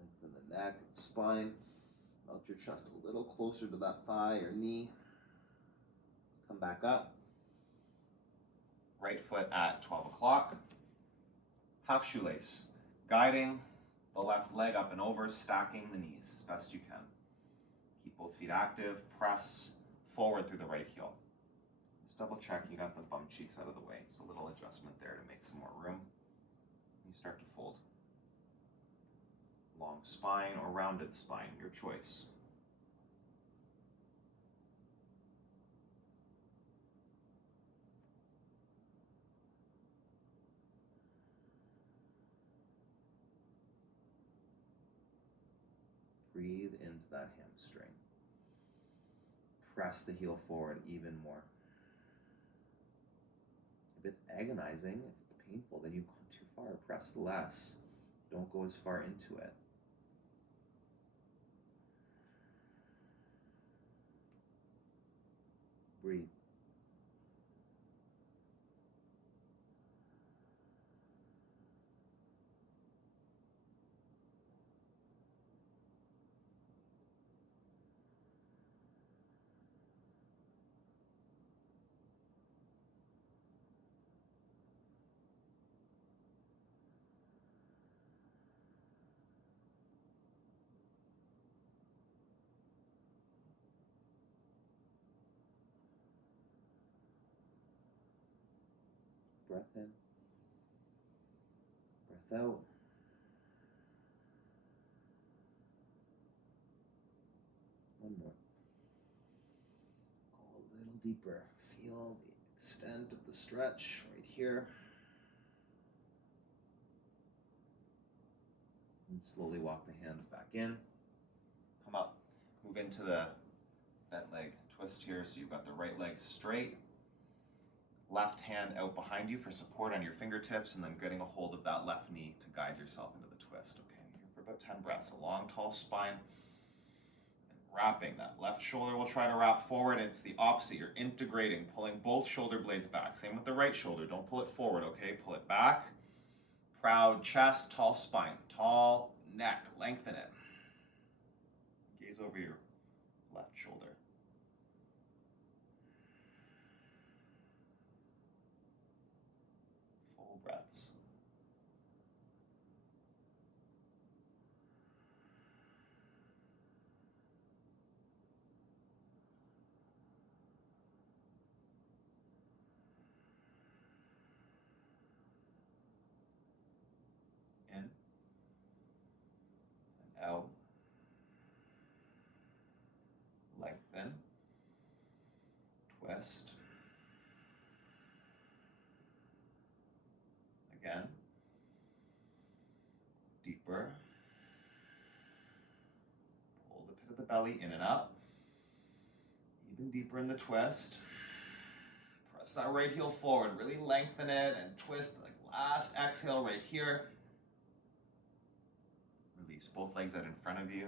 Lengthen the neck and spine. Melt your chest a little closer to that thigh or knee. Come back up. Right foot at 12 o'clock. Half shoelace. Guiding the left leg up and over, stacking the knees as best you can. Keep both feet active. Press forward through the right heel. Just double check you got the bum cheeks out of the way. So a little adjustment there to make some more room. You start to fold. Long spine or rounded spine, your choice. Breathe into that hamstring. Press the heel forward even more. If it's agonizing, if it's painful, then you've gone too far. Press less. Don't go as far into it. Breathe. Breath in. Breath out. One more. Go a little deeper. Feel the extent of the stretch right here. And slowly walk the hands back in. Come up. Move into the bent leg twist here. So you've got the right leg straight. Left hand out behind you for support on your fingertips, and then getting a hold of that left knee to guide yourself into the twist. Okay, here for about 10 breaths. A long, tall spine. And wrapping that left shoulder will try to wrap forward. It's the opposite. You're integrating, pulling both shoulder blades back. Same with the right shoulder. Don't pull it forward, okay? Pull it back. Proud chest, tall spine. Tall neck. Lengthen it. Gaze over your left shoulder. Full breaths. In and out. Lengthen. Twist. Again. Deeper. Pull the pit of the belly in and up. Even deeper in the twist. Press that right heel forward. Really lengthen it and twist. Like last exhale right here. Release both legs out in front of you.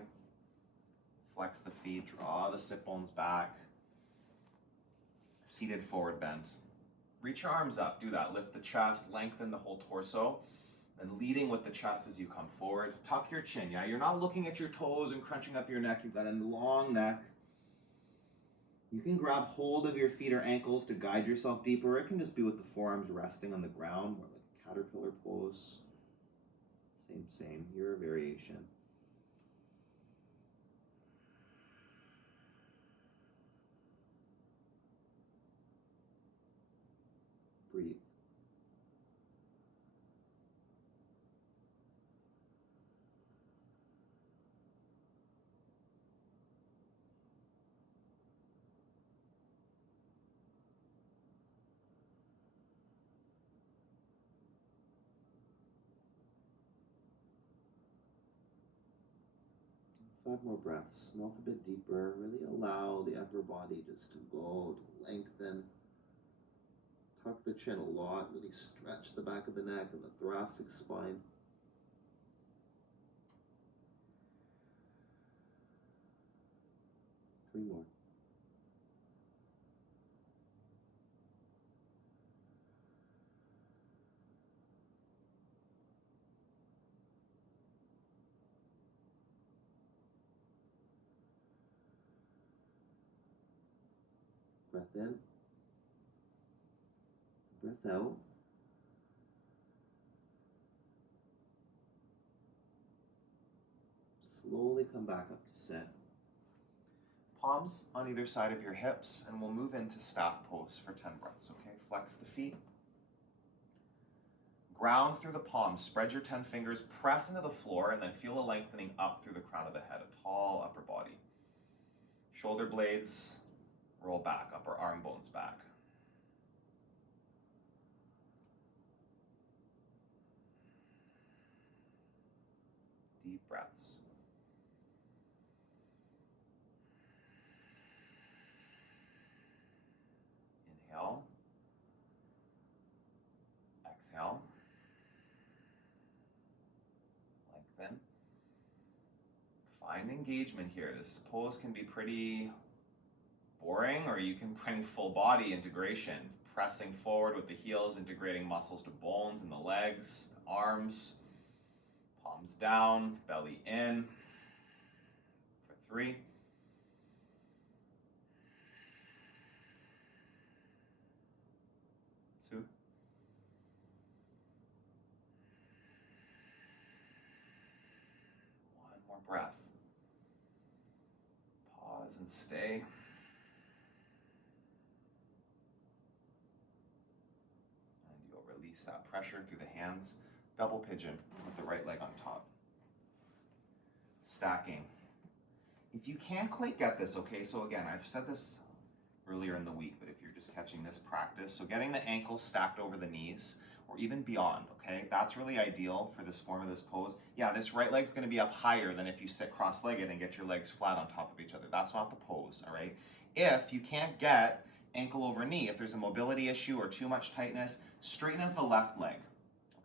Flex the feet. Draw the sit bones back. Seated forward bend. Reach your arms up. Do that. Lift the chest. Lengthen the whole torso. Then leading with the chest as you come forward. Tuck your chin. Yeah, you're not looking at your toes and crunching up your neck. You've got a long neck. You can grab hold of your feet or ankles to guide yourself deeper. It can just be with the forearms resting on the ground, more like a caterpillar pose. Same. Your variation. Breathe. Five more breaths. Melt a bit deeper. Really allow the upper body just to go, to lengthen. Tuck the chin a lot. Really stretch the back of the neck and the thoracic spine. Three more. Breath in. Breath out. Slowly come back up to sit. Palms on either side of your hips, and we'll move into staff pose for 10 breaths, okay? Flex the feet. Ground through the palms. Spread your 10 fingers, press into the floor, and then feel a lengthening up through the crown of the head, a tall upper body. Shoulder blades roll back, upper arm bones back. Deep breaths. Inhale. Exhale. Lengthen. Find engagement here. This pose can be pretty boring, or you can bring full body integration. Pressing forward with the heels, integrating muscles to bones in the legs, the arms. Palms down, belly in. For 3. 2. 1 more breath. Pause and stay. And you'll release that pressure through the hands. Double pigeon with the right leg on top. Stacking. If you can't quite get this, okay, so again, I've said this earlier in the week, but if you're just catching this practice, so getting the ankles stacked over the knees or even beyond, okay, that's really ideal for this form of this pose. Yeah, this right leg's gonna be up higher than if you sit cross-legged and get your legs flat on top of each other. That's not the pose, all right? If you can't get ankle over knee, if there's a mobility issue or too much tightness, straighten out the left leg.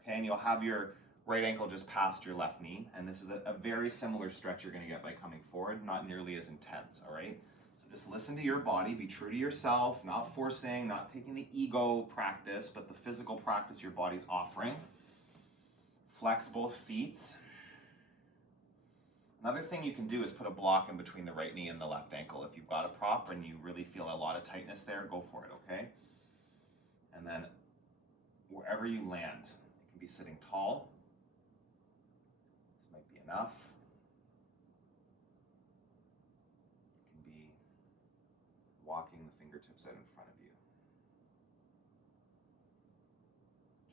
Okay, and you'll have your right ankle just past your left knee. And this is a very similar stretch you're gonna get by coming forward, not nearly as intense, all right? So just listen to your body, be true to yourself, not forcing, not taking the ego practice, but the physical practice your body's offering. Flex both feet. Another thing you can do is put a block in between the right knee and the left ankle. If you've got a prop and you really feel a lot of tightness there, go for it, okay? And then wherever you land, it can be sitting tall. This might be enough. It can be walking the fingertips out in front of you.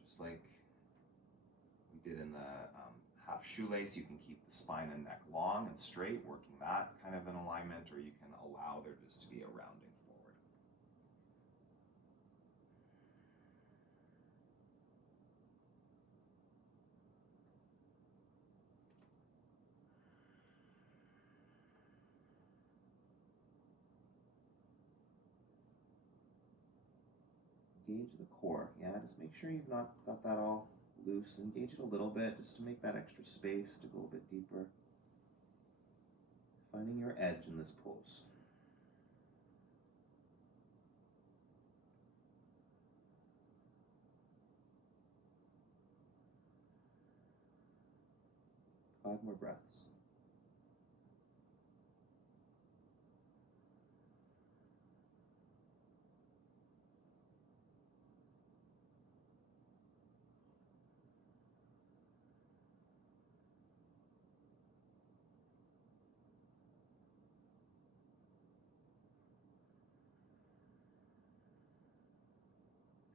Just like we did in the half shoelace, you can keep the spine and neck long and straight, working that kind of an alignment, or you can allow there just to be a rounding forward. Engage the core. Yeah, just make sure you've not got that all loose. Engage it a little bit just to make that extra space to go a bit deeper. Finding your edge in this pose. Five more breaths.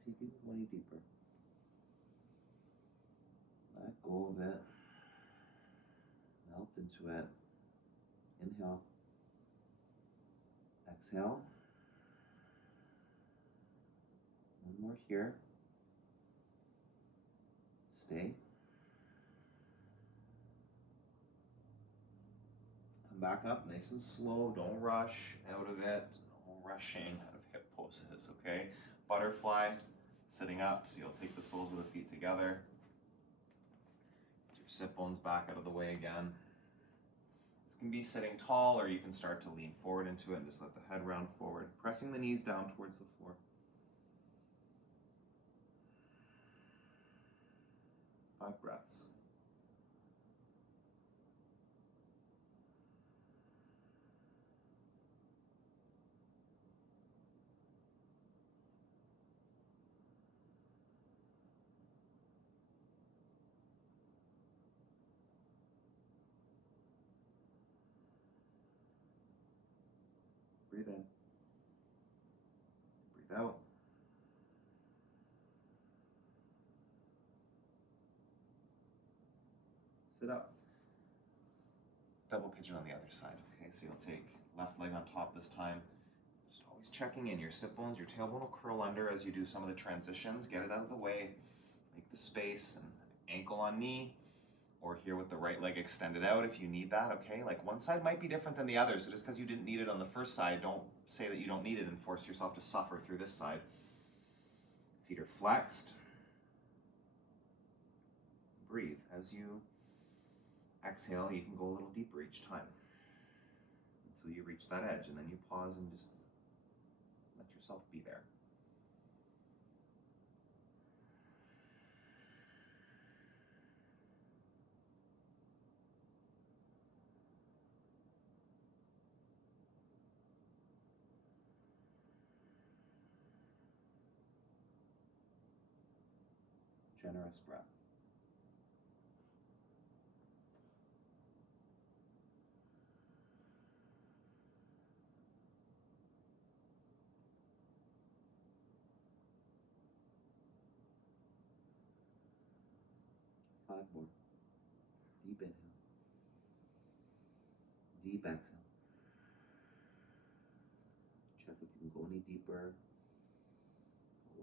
See if you can go any deeper. Let go of it. Melt into it. Inhale. Exhale. One more here. Stay. Come back up nice and slow. Don't rush out of it. No rushing out of hip poses, okay? Butterfly, sitting up, so you'll take the soles of the feet together. Get your sit bones back out of the way again. This can be sitting tall, or you can start to lean forward into it and just let the head round forward, pressing the knees down towards the floor. 5 breaths. Breathe in. Breathe out. Sit up. Double pigeon on the other side. Okay, so you'll take left leg on top this time. Just always checking in. Your sit bones, your tailbone will curl under as you do some of the transitions. Get it out of the way. Make the space, and ankle on knee, or here with the right leg extended out if you need that, okay? Like one side might be different than the other, so just because you didn't need it on the first side, don't say that you don't need it and force yourself to suffer through this side. Feet are flexed. Breathe. As you exhale, you can go a little deeper each time until you reach that edge, and then you pause and just let yourself be there. Generous breath. Five more. Deep inhale. Deep exhale. Check if you can go any deeper.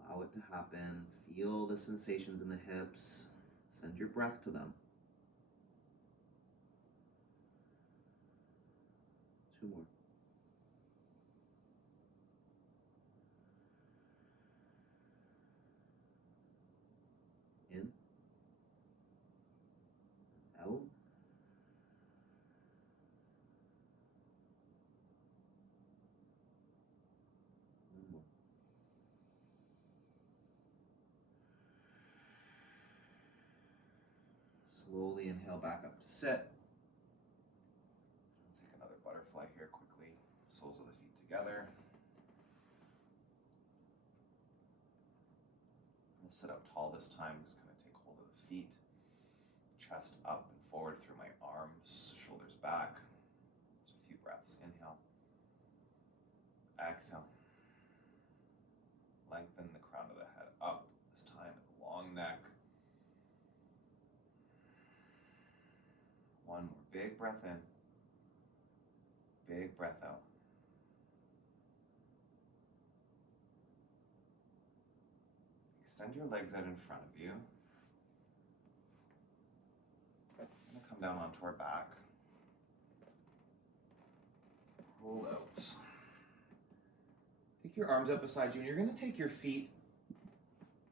Allow it to happen. Feel the sensations in the hips. Send your breath to them. 2 more. In. Out. 1 more. Slowly inhale back up to sit. soles of the feet together. I'm gonna sit up tall this time, just kind of take hold of the feet, chest up and forward through my arms, shoulders back. Just a few breaths. Inhale. Exhale. Lengthen the crown of the head up, this time at the long neck. One more big breath in, big breath out. Extend your legs out in front of you. We're going to come down onto our back. Roll out. Take your arms up beside you, and you're going to take your feet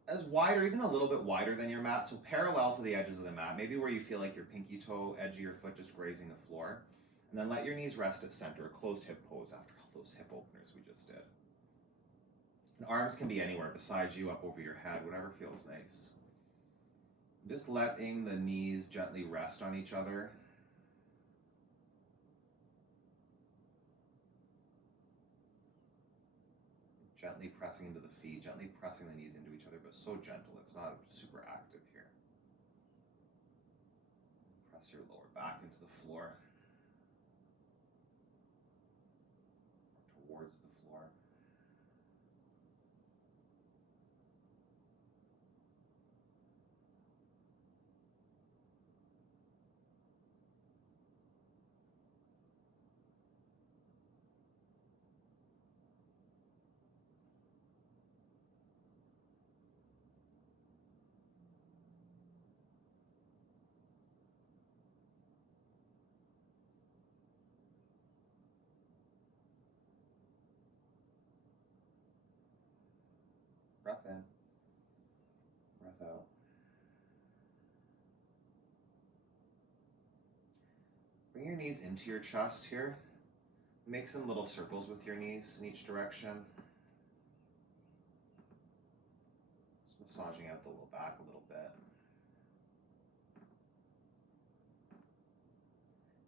as wide or even a little bit wider than your mat, so parallel to the edges of the mat, maybe where you feel like your pinky toe, edge of your foot just grazing the floor. And then let your knees rest at center, a closed hip pose after all those hip openers we just did. And arms can be anywhere beside you, up over your head, whatever feels nice. Just letting the knees gently rest on each other. Gently pressing into the feet, gently pressing the knees into each other, but so gentle, it's not super active here. Press your lower back into the floor, or towards the floor. Breath in, breath out. Bring your knees into your chest here. Make some little circles with your knees in each direction. Just massaging out the low back a little bit.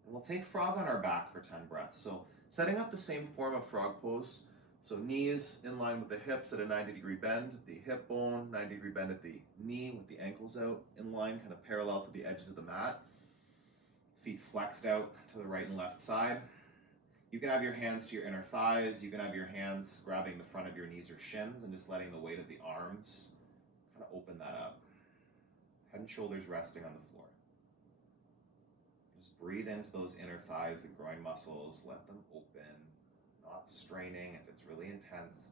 And we'll take frog on our back for 10 breaths. So setting up the same form of frog pose. So knees in line with the hips at a 90-degree bend, the hip bone, 90-degree bend at the knee with the ankles out in line, kind of parallel to the edges of the mat. Feet flexed out to the right and left side. You can have your hands to your inner thighs. You can have your hands grabbing the front of your knees or shins and just letting the weight of the arms kind of open that up. Head and shoulders resting on the floor. Just breathe into those inner thighs, the groin muscles, let them open. Not straining. If it's really intense,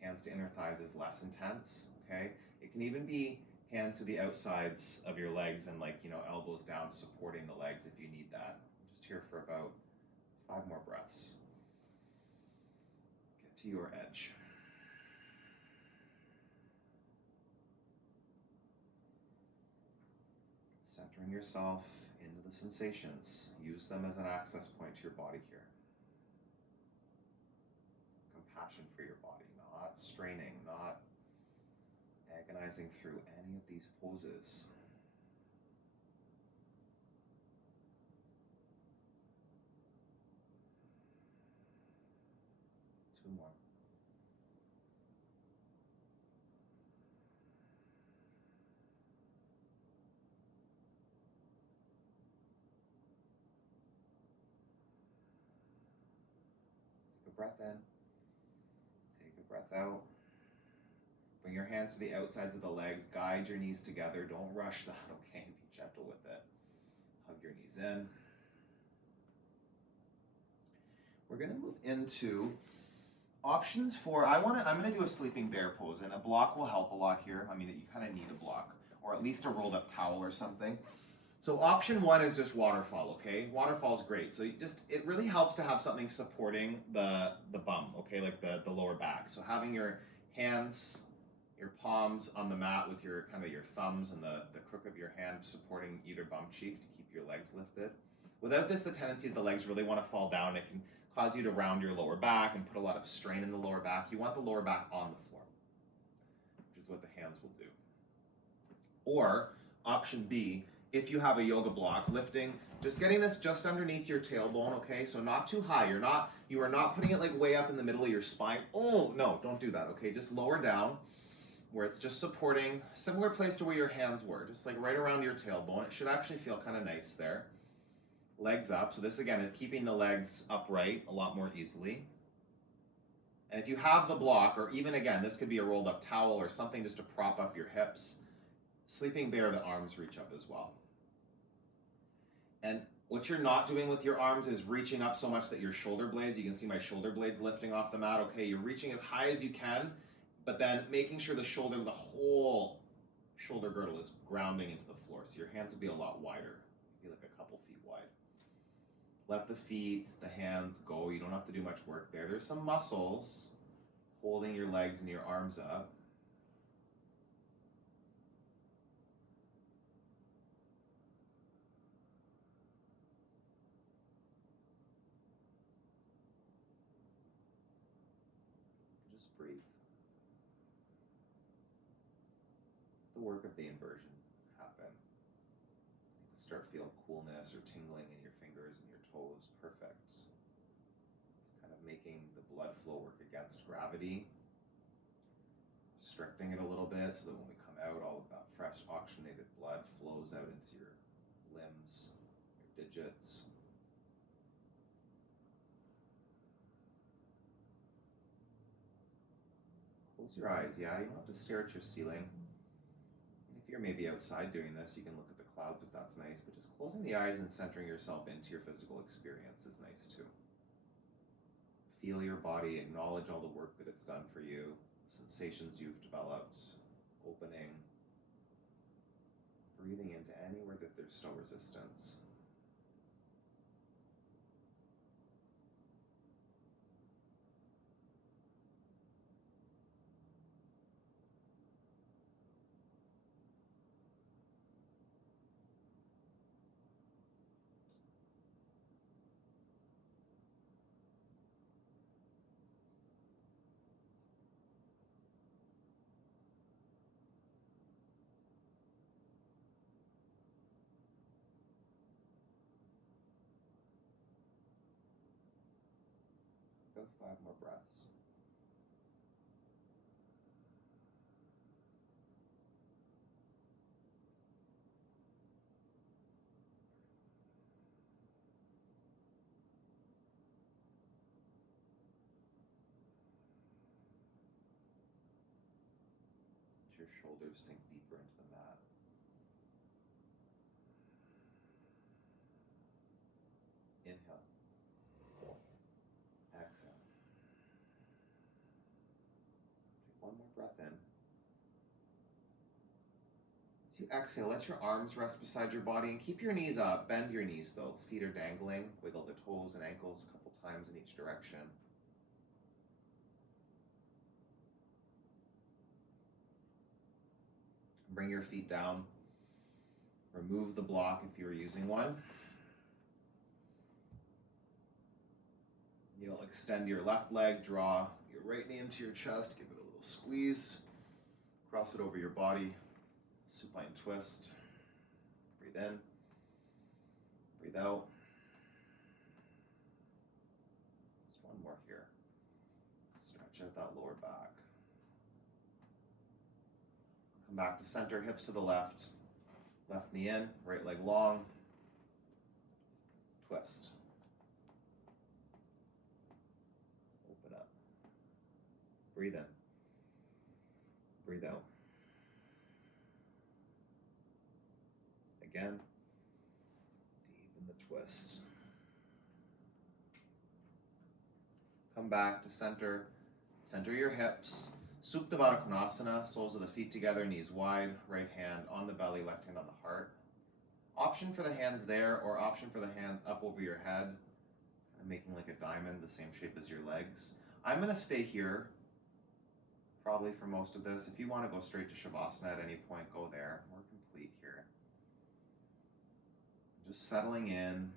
hands to inner thighs is less intense, okay? It can even be hands to the outsides of your legs and elbows down supporting the legs if you need that. Just here for about 5 more breaths. Get to your edge. Centering yourself into the sensations. Use them as an access point to your body here. Compassion for your body, not straining, not agonizing through any of these poses. Two more. Take a breath in. Breath out. Bring your hands to the outsides of the legs. Guide your knees together. Don't rush that, okay? Be gentle with it. Hug your knees in. We're going to move into options for, I'm going to do a sleeping bear pose, and a block will help a lot here. I mean, you kind of need a block, or at least a rolled up towel or something. So option 1 is just waterfall, okay? Waterfall's great. So it really helps to have something supporting the bum, okay? Like the lower back. So having your hands, your palms on the mat with your thumbs and the crook of your hand supporting either bum cheek to keep your legs lifted. Without this, the tendency is the legs really want to fall down. It can cause you to round your lower back and put a lot of strain in the lower back. You want the lower back on the floor, which is what the hands will do. Or option B if you have a yoga block, lifting, just getting this just underneath your tailbone, okay? So not too high. You are not putting it like way up in the middle of your spine. Oh, no, don't do that, okay? Just lower down where it's just supporting, similar place to where your hands were, just like right around your tailbone. It should actually feel kind of nice there. Legs up. So this again is keeping the legs upright a lot more easily. And if you have the block, or even again, this could be a rolled up towel or something just to prop up your hips, sleeping bear, the arms reach up as well. And what you're not doing with your arms is reaching up so much that your shoulder blades, you can see my shoulder blades lifting off the mat. Okay, you're reaching as high as you can, but then making sure the whole shoulder girdle is grounding into the floor. So your hands will be a lot wider, maybe like a couple feet wide. Let the feet, the hands go. You don't have to do much work there. There's some muscles holding your legs and your arms up. Just breathe. The work of the inversion happen. Start feeling coolness or tingling in your fingers and your toes. Perfect. Just kind of making the blood flow work against gravity. Restricting it a little bit so that when we come out, all of that fresh oxygenated blood flows out into your limbs, your digits. Close your eyes, yeah, you don't have to stare at your ceiling. If you're maybe outside doing this, you can look at the clouds if that's nice, but just closing the eyes and centering yourself into your physical experience is nice too. Feel your body, acknowledge all the work that it's done for you, sensations you've developed, opening, breathing into anywhere that there's still resistance. Go 5 more breaths. Let your shoulders sink deeper into the mat. Inhale. Exhale. Take one more breath in. As you exhale, let your arms rest beside your body and keep your knees up. Bend your knees though. Feet are dangling. Wiggle the toes and ankles a couple times in each direction. Bring your feet down. Remove the block if you're using one. You'll extend your left leg, draw your right knee into your chest, give it a little squeeze, cross it over your body, supine twist. Breathe in, breathe out. Just one more here. Stretch out that lower back. Come back to center, hips to the left. Left knee in, right leg long. Twist. Open up. Breathe in. Breathe out. Again. Deepen the twist. Come back to center. Center your hips. Supta Konasana, soles of the feet together, knees wide, right hand on the belly, left hand on the heart. Option for the hands there, or option for the hands up over your head, kind of making like a diamond, the same shape as your legs. I'm going to stay here, probably for most of this. If you want to go straight to Shavasana at any point, go there. We're complete here. Just settling in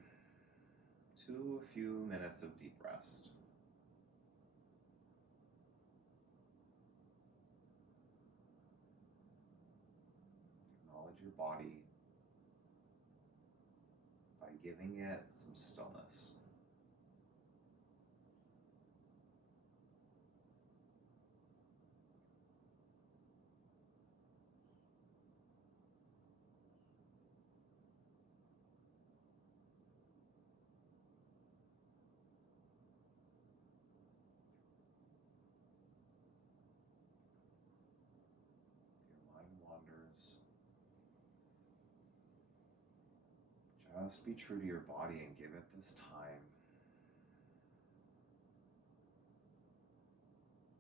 to a few minutes of deep rest. Your body, by giving it some stillness. Just be true to your body and give it this time.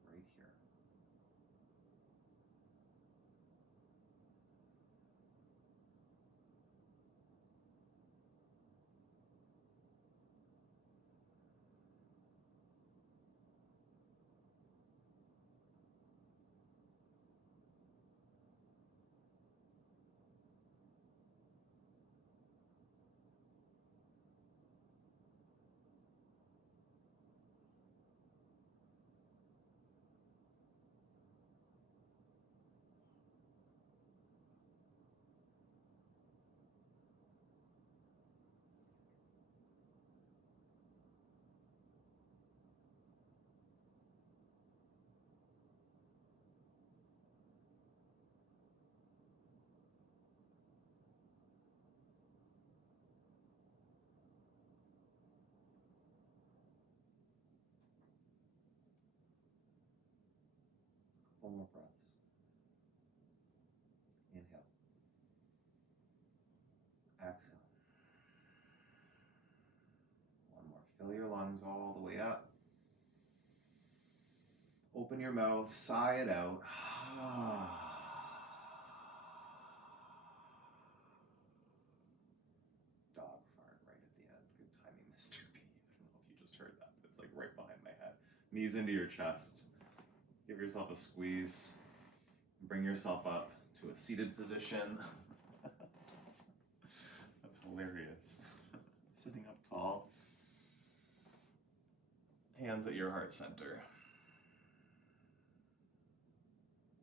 Right here. Couple more breaths. Inhale. Exhale. One more. Fill your lungs all the way up. Open your mouth, sigh it out. Dog fart right at the end. Good timing, Mr. B. I don't know if you just heard that, but it's like right behind my head. Knees into your chest. Give yourself a squeeze. Bring yourself up to a seated position. That's hilarious. Sitting up tall. Hands at your heart center.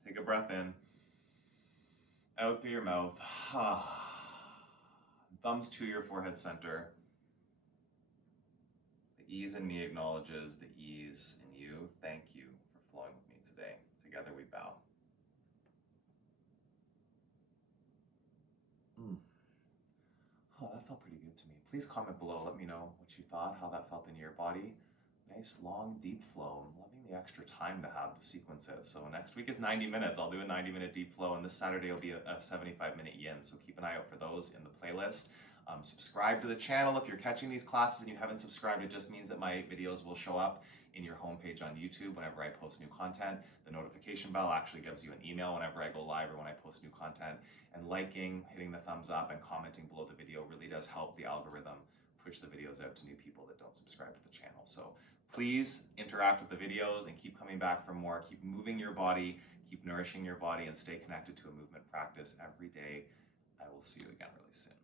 Take a breath in. Out through your mouth. Thumbs to your forehead center. The ease in me acknowledges the ease in you. Thank you for flowing with me today. Together we bow. Oh, that felt pretty good to me. Please comment below. Let me know what you thought, how that felt in your body. Nice, long, deep flow. I'm loving the extra time to have to sequence it. So next week is 90 minutes. I'll do a 90-minute deep flow, and this Saturday will be a 75-minute yin. So keep an eye out for those in the playlist. Subscribe to the channel. If you're catching these classes and you haven't subscribed, it just means that my videos will show up in your homepage on YouTube whenever I post new content. The notification bell actually gives you an email whenever I go live or when I post new content. And liking, hitting the thumbs up, and commenting below the video really does help the algorithm push the videos out to new people that don't subscribe to the channel. So please interact with the videos and keep coming back for more. Keep moving your body, keep nourishing your body, and stay connected to a movement practice every day. I will see you again really soon.